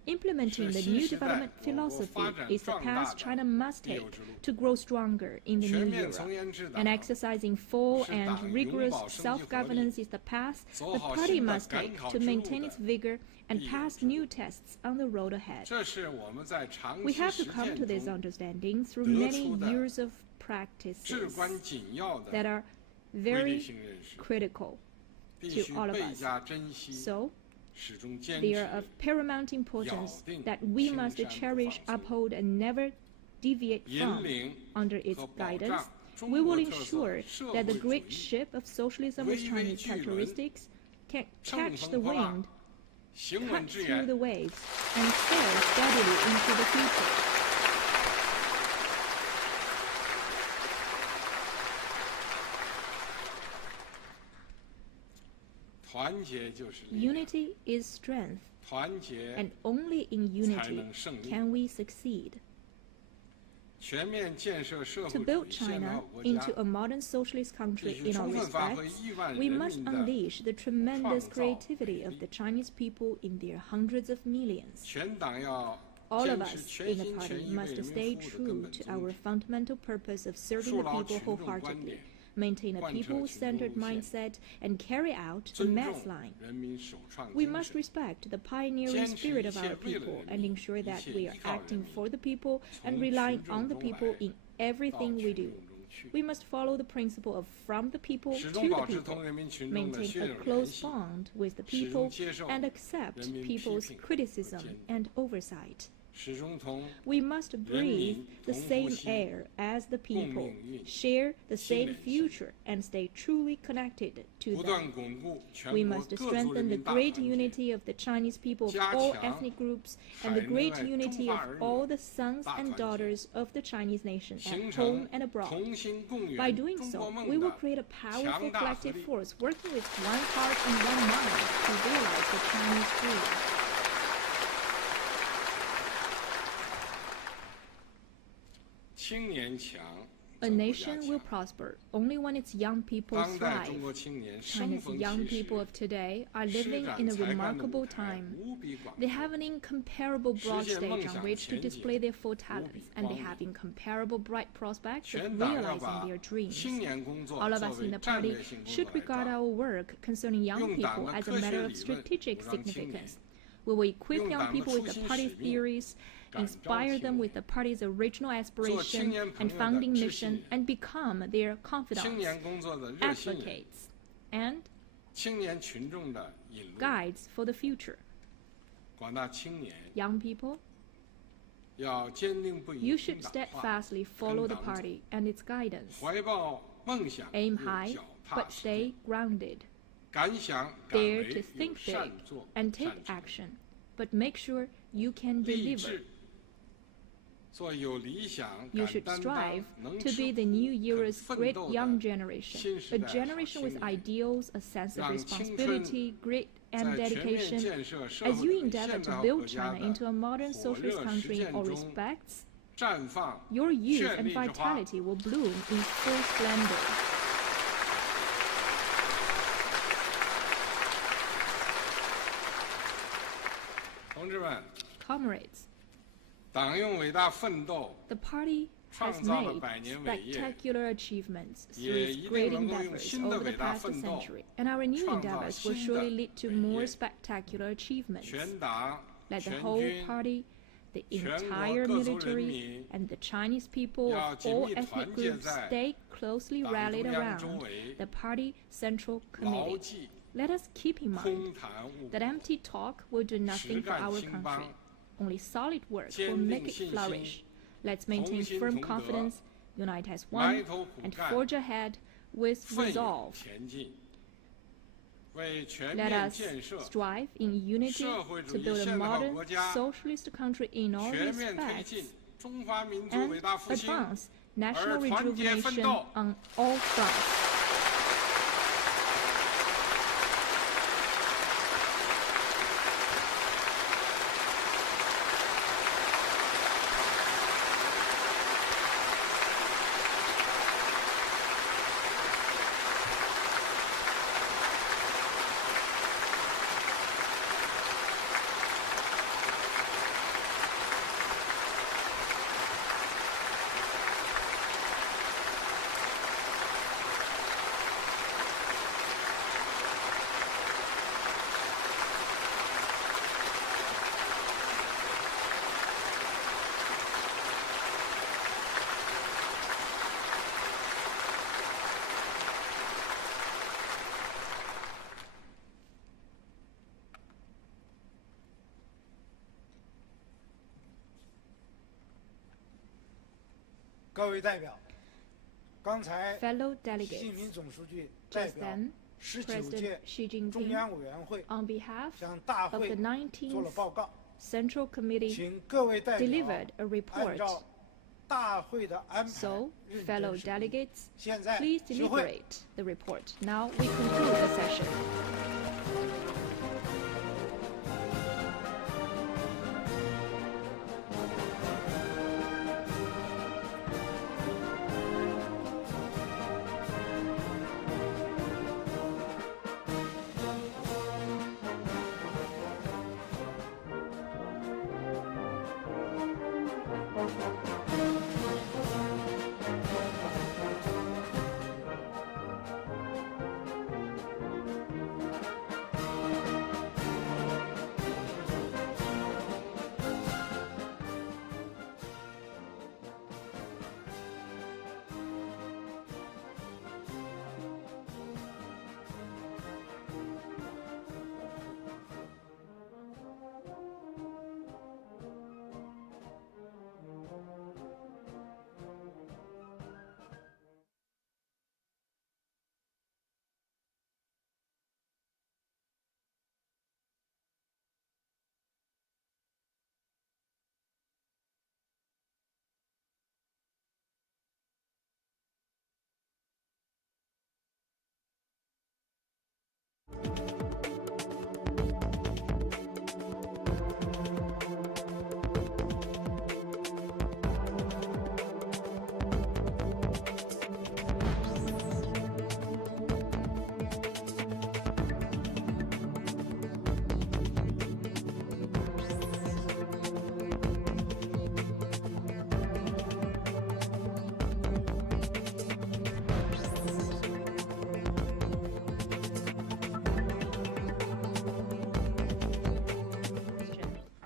Implementing the new development philosophy is the path China must take to grow stronger in the new era. And exercising full and rigorous self-governance is the path the party must take to maintain its vigor and pass new tests on the road ahead. We have to come to this understanding through many years of practices that are very critical to all of us. So, they are of paramount importance that we must cherish, uphold, and never deviate from. Under its guidance, we will ensure that the great ship of socialism with Chinese characteristics can catch the wind, cut through the waves, and sail steadily into the future. Unity is strength, and only in unity can we succeed. To build China into a modern socialist country in all respects, we must unleash the tremendous creativity of the Chinese people in their hundreds of millions. All of us in the party must stay true to our fundamental purpose of serving the people wholeheartedly, maintain a people-centered mindset, and carry out the mass line. We must respect the pioneering spirit of our people and ensure that we are acting for the people and relying on the people in everything we do. We must follow the principle of from the people to the people, maintain a close bond with the people, and accept people's criticism and oversight. We must breathe the same air as the people, share the same future, and stay truly connected to them. We must strengthen the great unity of the Chinese people of all ethnic groups and the great unity of all the sons and daughters of the Chinese nation at home and abroad. By doing so, we will create a powerful collective force working with one heart and one mind to realize the Chinese dream. A nation will prosper only when its young people thrive. China's young people of today are living in a remarkable time. They have an incomparable broad stage on which to display their full talents, and they have incomparable bright prospects of realizing their dreams. All of us in the party should regard our work concerning young people as a matter of strategic significance. We will equip young people with the party's theories, inspire them with the party's original aspiration and founding mission, and become their confidants, advocates, and guides for the future. Young people, you should steadfastly follow the party and its guidance. Aim high, but stay grounded. Dare to think big and take action, but make sure you can deliver. You should strive to be the new era's great young generation, a generation with ideals, a sense of responsibility, grit, and dedication. As you endeavor to build China into a modern socialist country in all respects, your youth and vitality will bloom in full splendor. Comrades, the party has made spectacular achievements through its great endeavors over the past century, and our new endeavors will surely lead to more spectacular achievements. Let the whole party, the entire military, and the Chinese people of all ethnic groups stay closely rallied around the party central committee. Let us keep in mind that empty talk will do nothing for our country. Only solid work will make it flourish. Let's maintain firm confidence, unite as one, and forge ahead with resolve. Let us strive in unity to build a modern socialist country in all respects and advance national rejuvenation on all fronts. Fellow delegates, just then, President Xi Jinping, on behalf of the 19th Central Committee, delivered a report. So, fellow delegates, please deliberate the report. Now we conclude the session.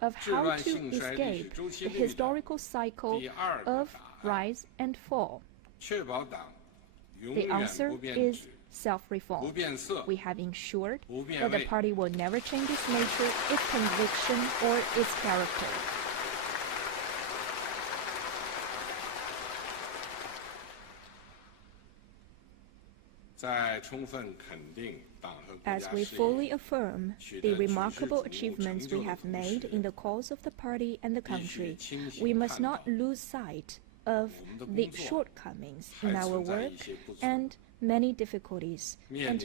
of how to escape the historical cycle of rise and fall. The answer is self-reform. We have ensured that the party will never change its nature, its conviction, or its character. As we fully affirm the remarkable achievements we have made in the cause of the party and the country, we must not lose sight of the shortcomings in our work and many difficulties and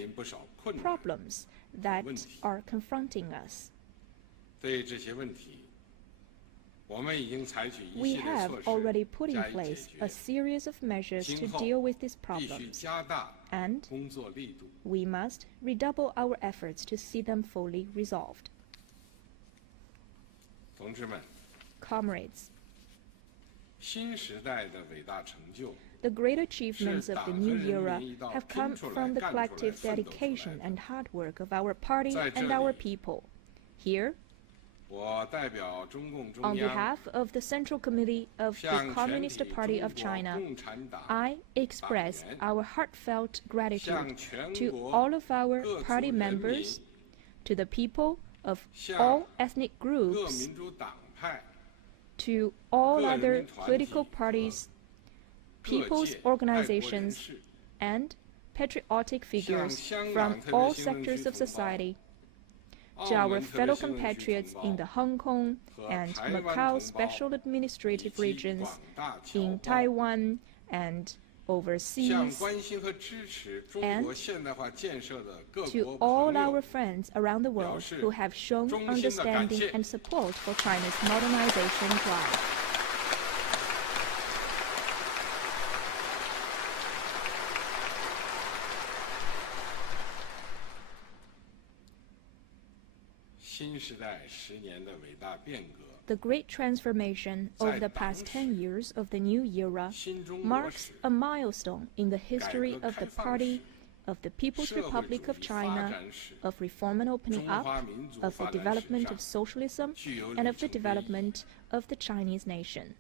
problems that are confronting us. We have already put in place a series of measures to deal with these problems, and we must redouble our efforts to see them fully resolved. Comrades, the great achievements of the new era have come from the collective dedication and hard work of our party and our people. Here, on behalf of the Central Committee of the Communist Party of China, I express our heartfelt gratitude to all of our party members, to the people of all ethnic groups, to all other political parties, people's organizations, and patriotic figures from all sectors of society, to our fellow compatriots in the Hong Kong and Macau special administrative regions, in Taiwan and overseas, and to all our friends around the world who have shown understanding and support for China's modernization drive. The great transformation of the past 10 years of the new era marks a milestone in the history of the party, of the People's Republic of China, of reform and opening up, of the development of socialism, and of the development of the Chinese nation.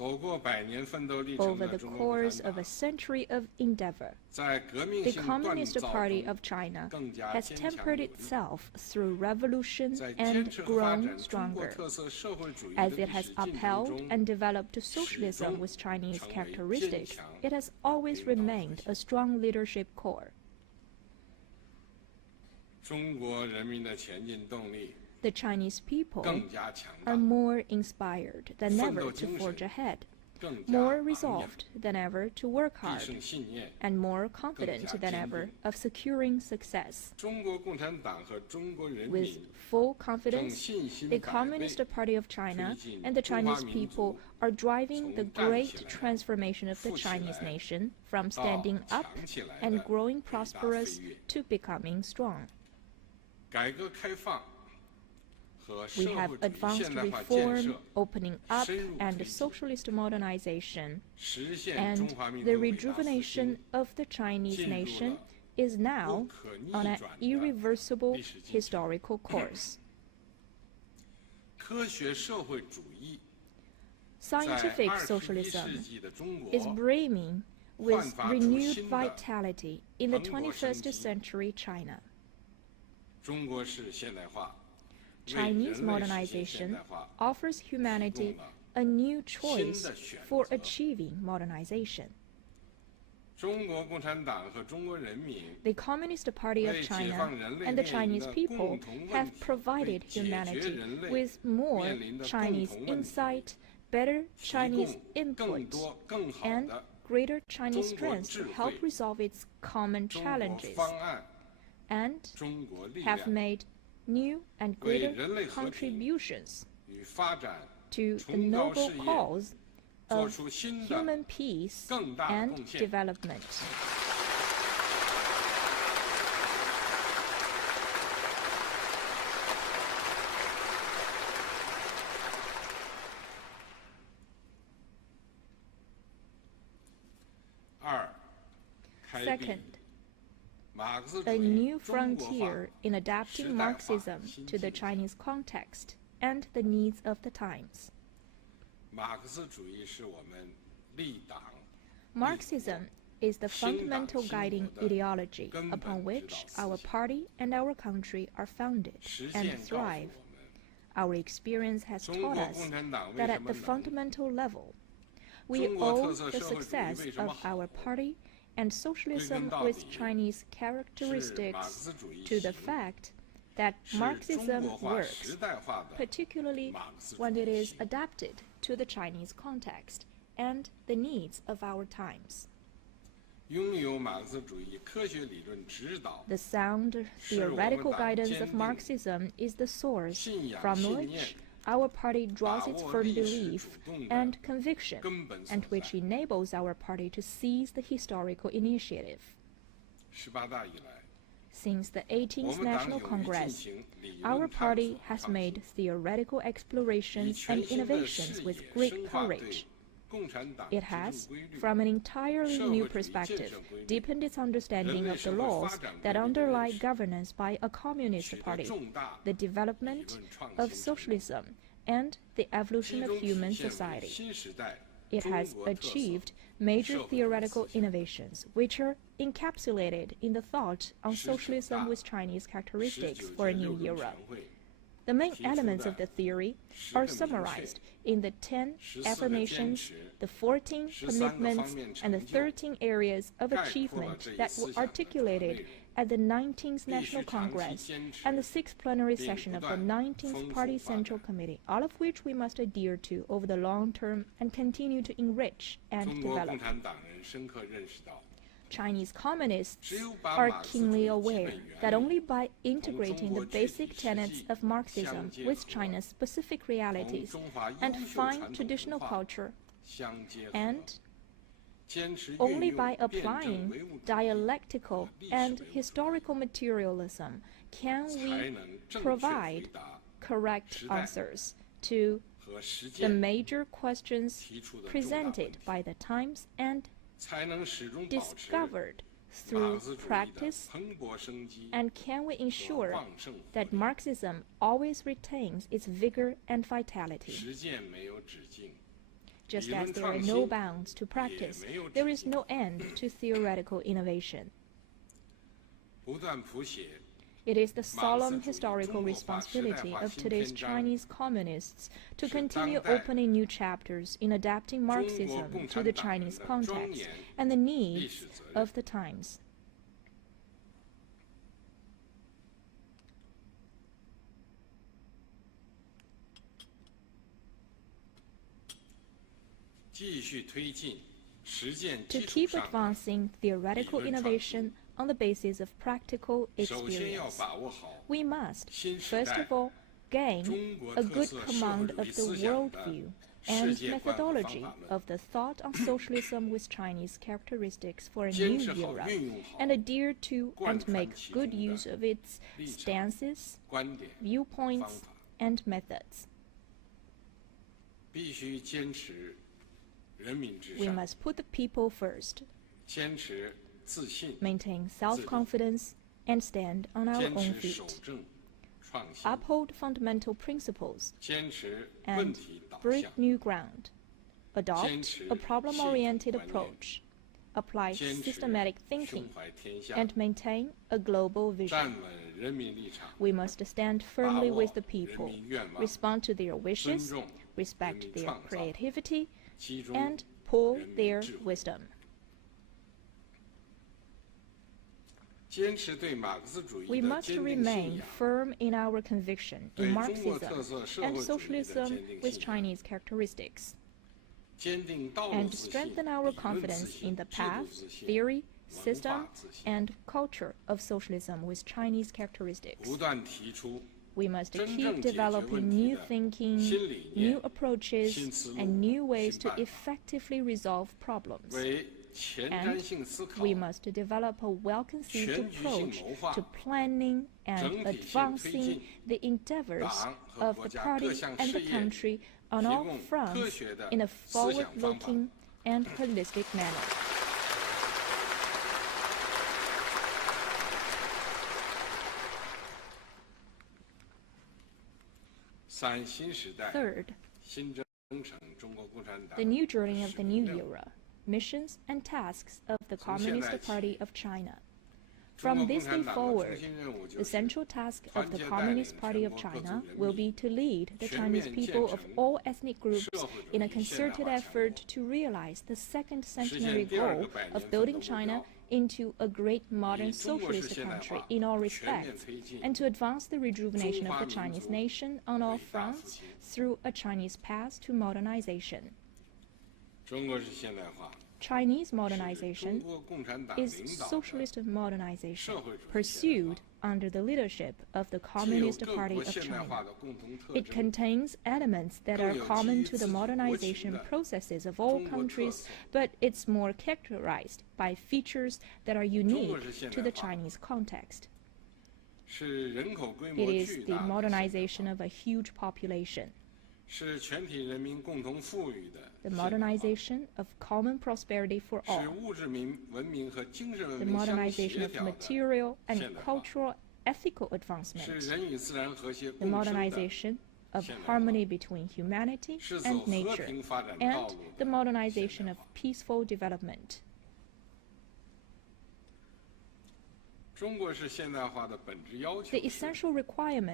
Over the course of a century of endeavor, the Communist Party of China has tempered itself through revolution and grown stronger. As it has upheld and developed socialism with Chinese characteristics, it has always remained a strong leadership core. The Chinese people are more inspired than ever to forge ahead, more resolved than ever to work hard, and more confident than ever of securing success. With full confidence, the Communist Party of China and the Chinese people are driving the great transformation of the Chinese nation from standing up and growing prosperous to becoming strong. We have advanced reform, opening up, and socialist modernization, and the rejuvenation of the Chinese nation is now on an irreversible historical course. Scientific socialism is brimming with renewed vitality in the 21st century China. Chinese modernization offers humanity a new choice for achieving modernization. The Communist Party of China and the Chinese people have provided humanity with more Chinese insight, better Chinese input, and greater Chinese strength to help resolve its common challenges, and have made new and greater contributions to the noble cause of human peace and development. Second, a new frontier in adapting Marxism to the Chinese context and the needs of the times. 马克思主义是我们立党 Marxism is the fundamental guiding ideology upon which our party and our country are founded and thrive. Our experience has taught us that at the fundamental level, we owe the success of our party and socialism with Chinese characteristics to the fact that Marxism works, particularly when it is adapted to the Chinese context and the needs of our times. 拥有马克思主义科学理论指导 The sound theoretical guidance of Marxism is the source from which our party draws its firm belief and conviction, and which enables our party to seize the historical initiative. 18大以来 Since the 18th National Congress, our party has made theoretical explorations and innovations with great courage. It has, from an entirely new perspective, deepened its understanding of the laws that underlie governance by a communist party, the development of socialism, and the evolution of human society. It has achieved major theoretical innovations, which are encapsulated in the thought on socialism with Chinese characteristics for a new era. The main elements of the theory are summarized in the 10 affirmations, the 14 commitments, and the 13 areas of achievement that were articulated at the 19th National Congress and the 6th plenary session of the 19th Party Central Committee, all of which we must adhere to over the long term and continue to enrich and develop. Chinese communists are keenly aware that only by integrating the basic tenets of Marxism with China's specific realities and fine traditional culture, and only by applying dialectical and historical materialism can we provide correct answers to the major questions presented by the times and discovered through practice, and can we ensure that Marxism always retains its vigor and vitality? Just as there are no bounds to practice, there is no end to theoretical innovation. It is the solemn historical responsibility of today's Chinese communists to continue opening new chapters in adapting Marxism to the Chinese context and the needs of the times. To keep advancing theoretical innovation on the basis of practical experience, we must, first of all, gain a good command of the worldview and methodology of the thought on socialism with Chinese characteristics for a new era, and adhere to and make good use of its stances, viewpoints, and methods. We must put the people first, maintain self-confidence, and stand on our own feet, uphold fundamental principles, and break new ground, adopt a problem-oriented approach, apply systematic thinking, and maintain a global vision. We must stand firmly with the people, respond to their wishes, respect their creativity, and pool their wisdom. We must remain firm in our conviction in Marxism and socialism with Chinese characteristics, and strengthen our confidence in the path, theory, system, and culture of socialism with Chinese characteristics. We must keep developing new thinking, new approaches, and new ways to effectively resolve problems. And we must develop a well-conceived approach to planning and advancing the endeavors of the party and the country on all fronts in a forward-looking and holistic manner. Third, the new journey of the new era, missions and tasks of the Communist Party of China. From this day forward, the central task of the Communist Party of China will be to lead the Chinese people of all ethnic groups in a concerted effort to realize the second centenary goal of building China into a great modern socialist country in all respects, and to advance the rejuvenation of the Chinese nation on all fronts through a Chinese path to modernization. Chinese modernization is socialist modernization pursued under the leadership of the Communist Party of China. It contains elements that are common to the modernization processes of all countries, but it's more characterized by features that are unique to the Chinese context. It is the modernization of a huge population, the modernization of common prosperity for all, the modernization of material and cultural ethical advancement, the modernization of harmony between humanity and nature, and the modernization of peaceful development. The essential requirement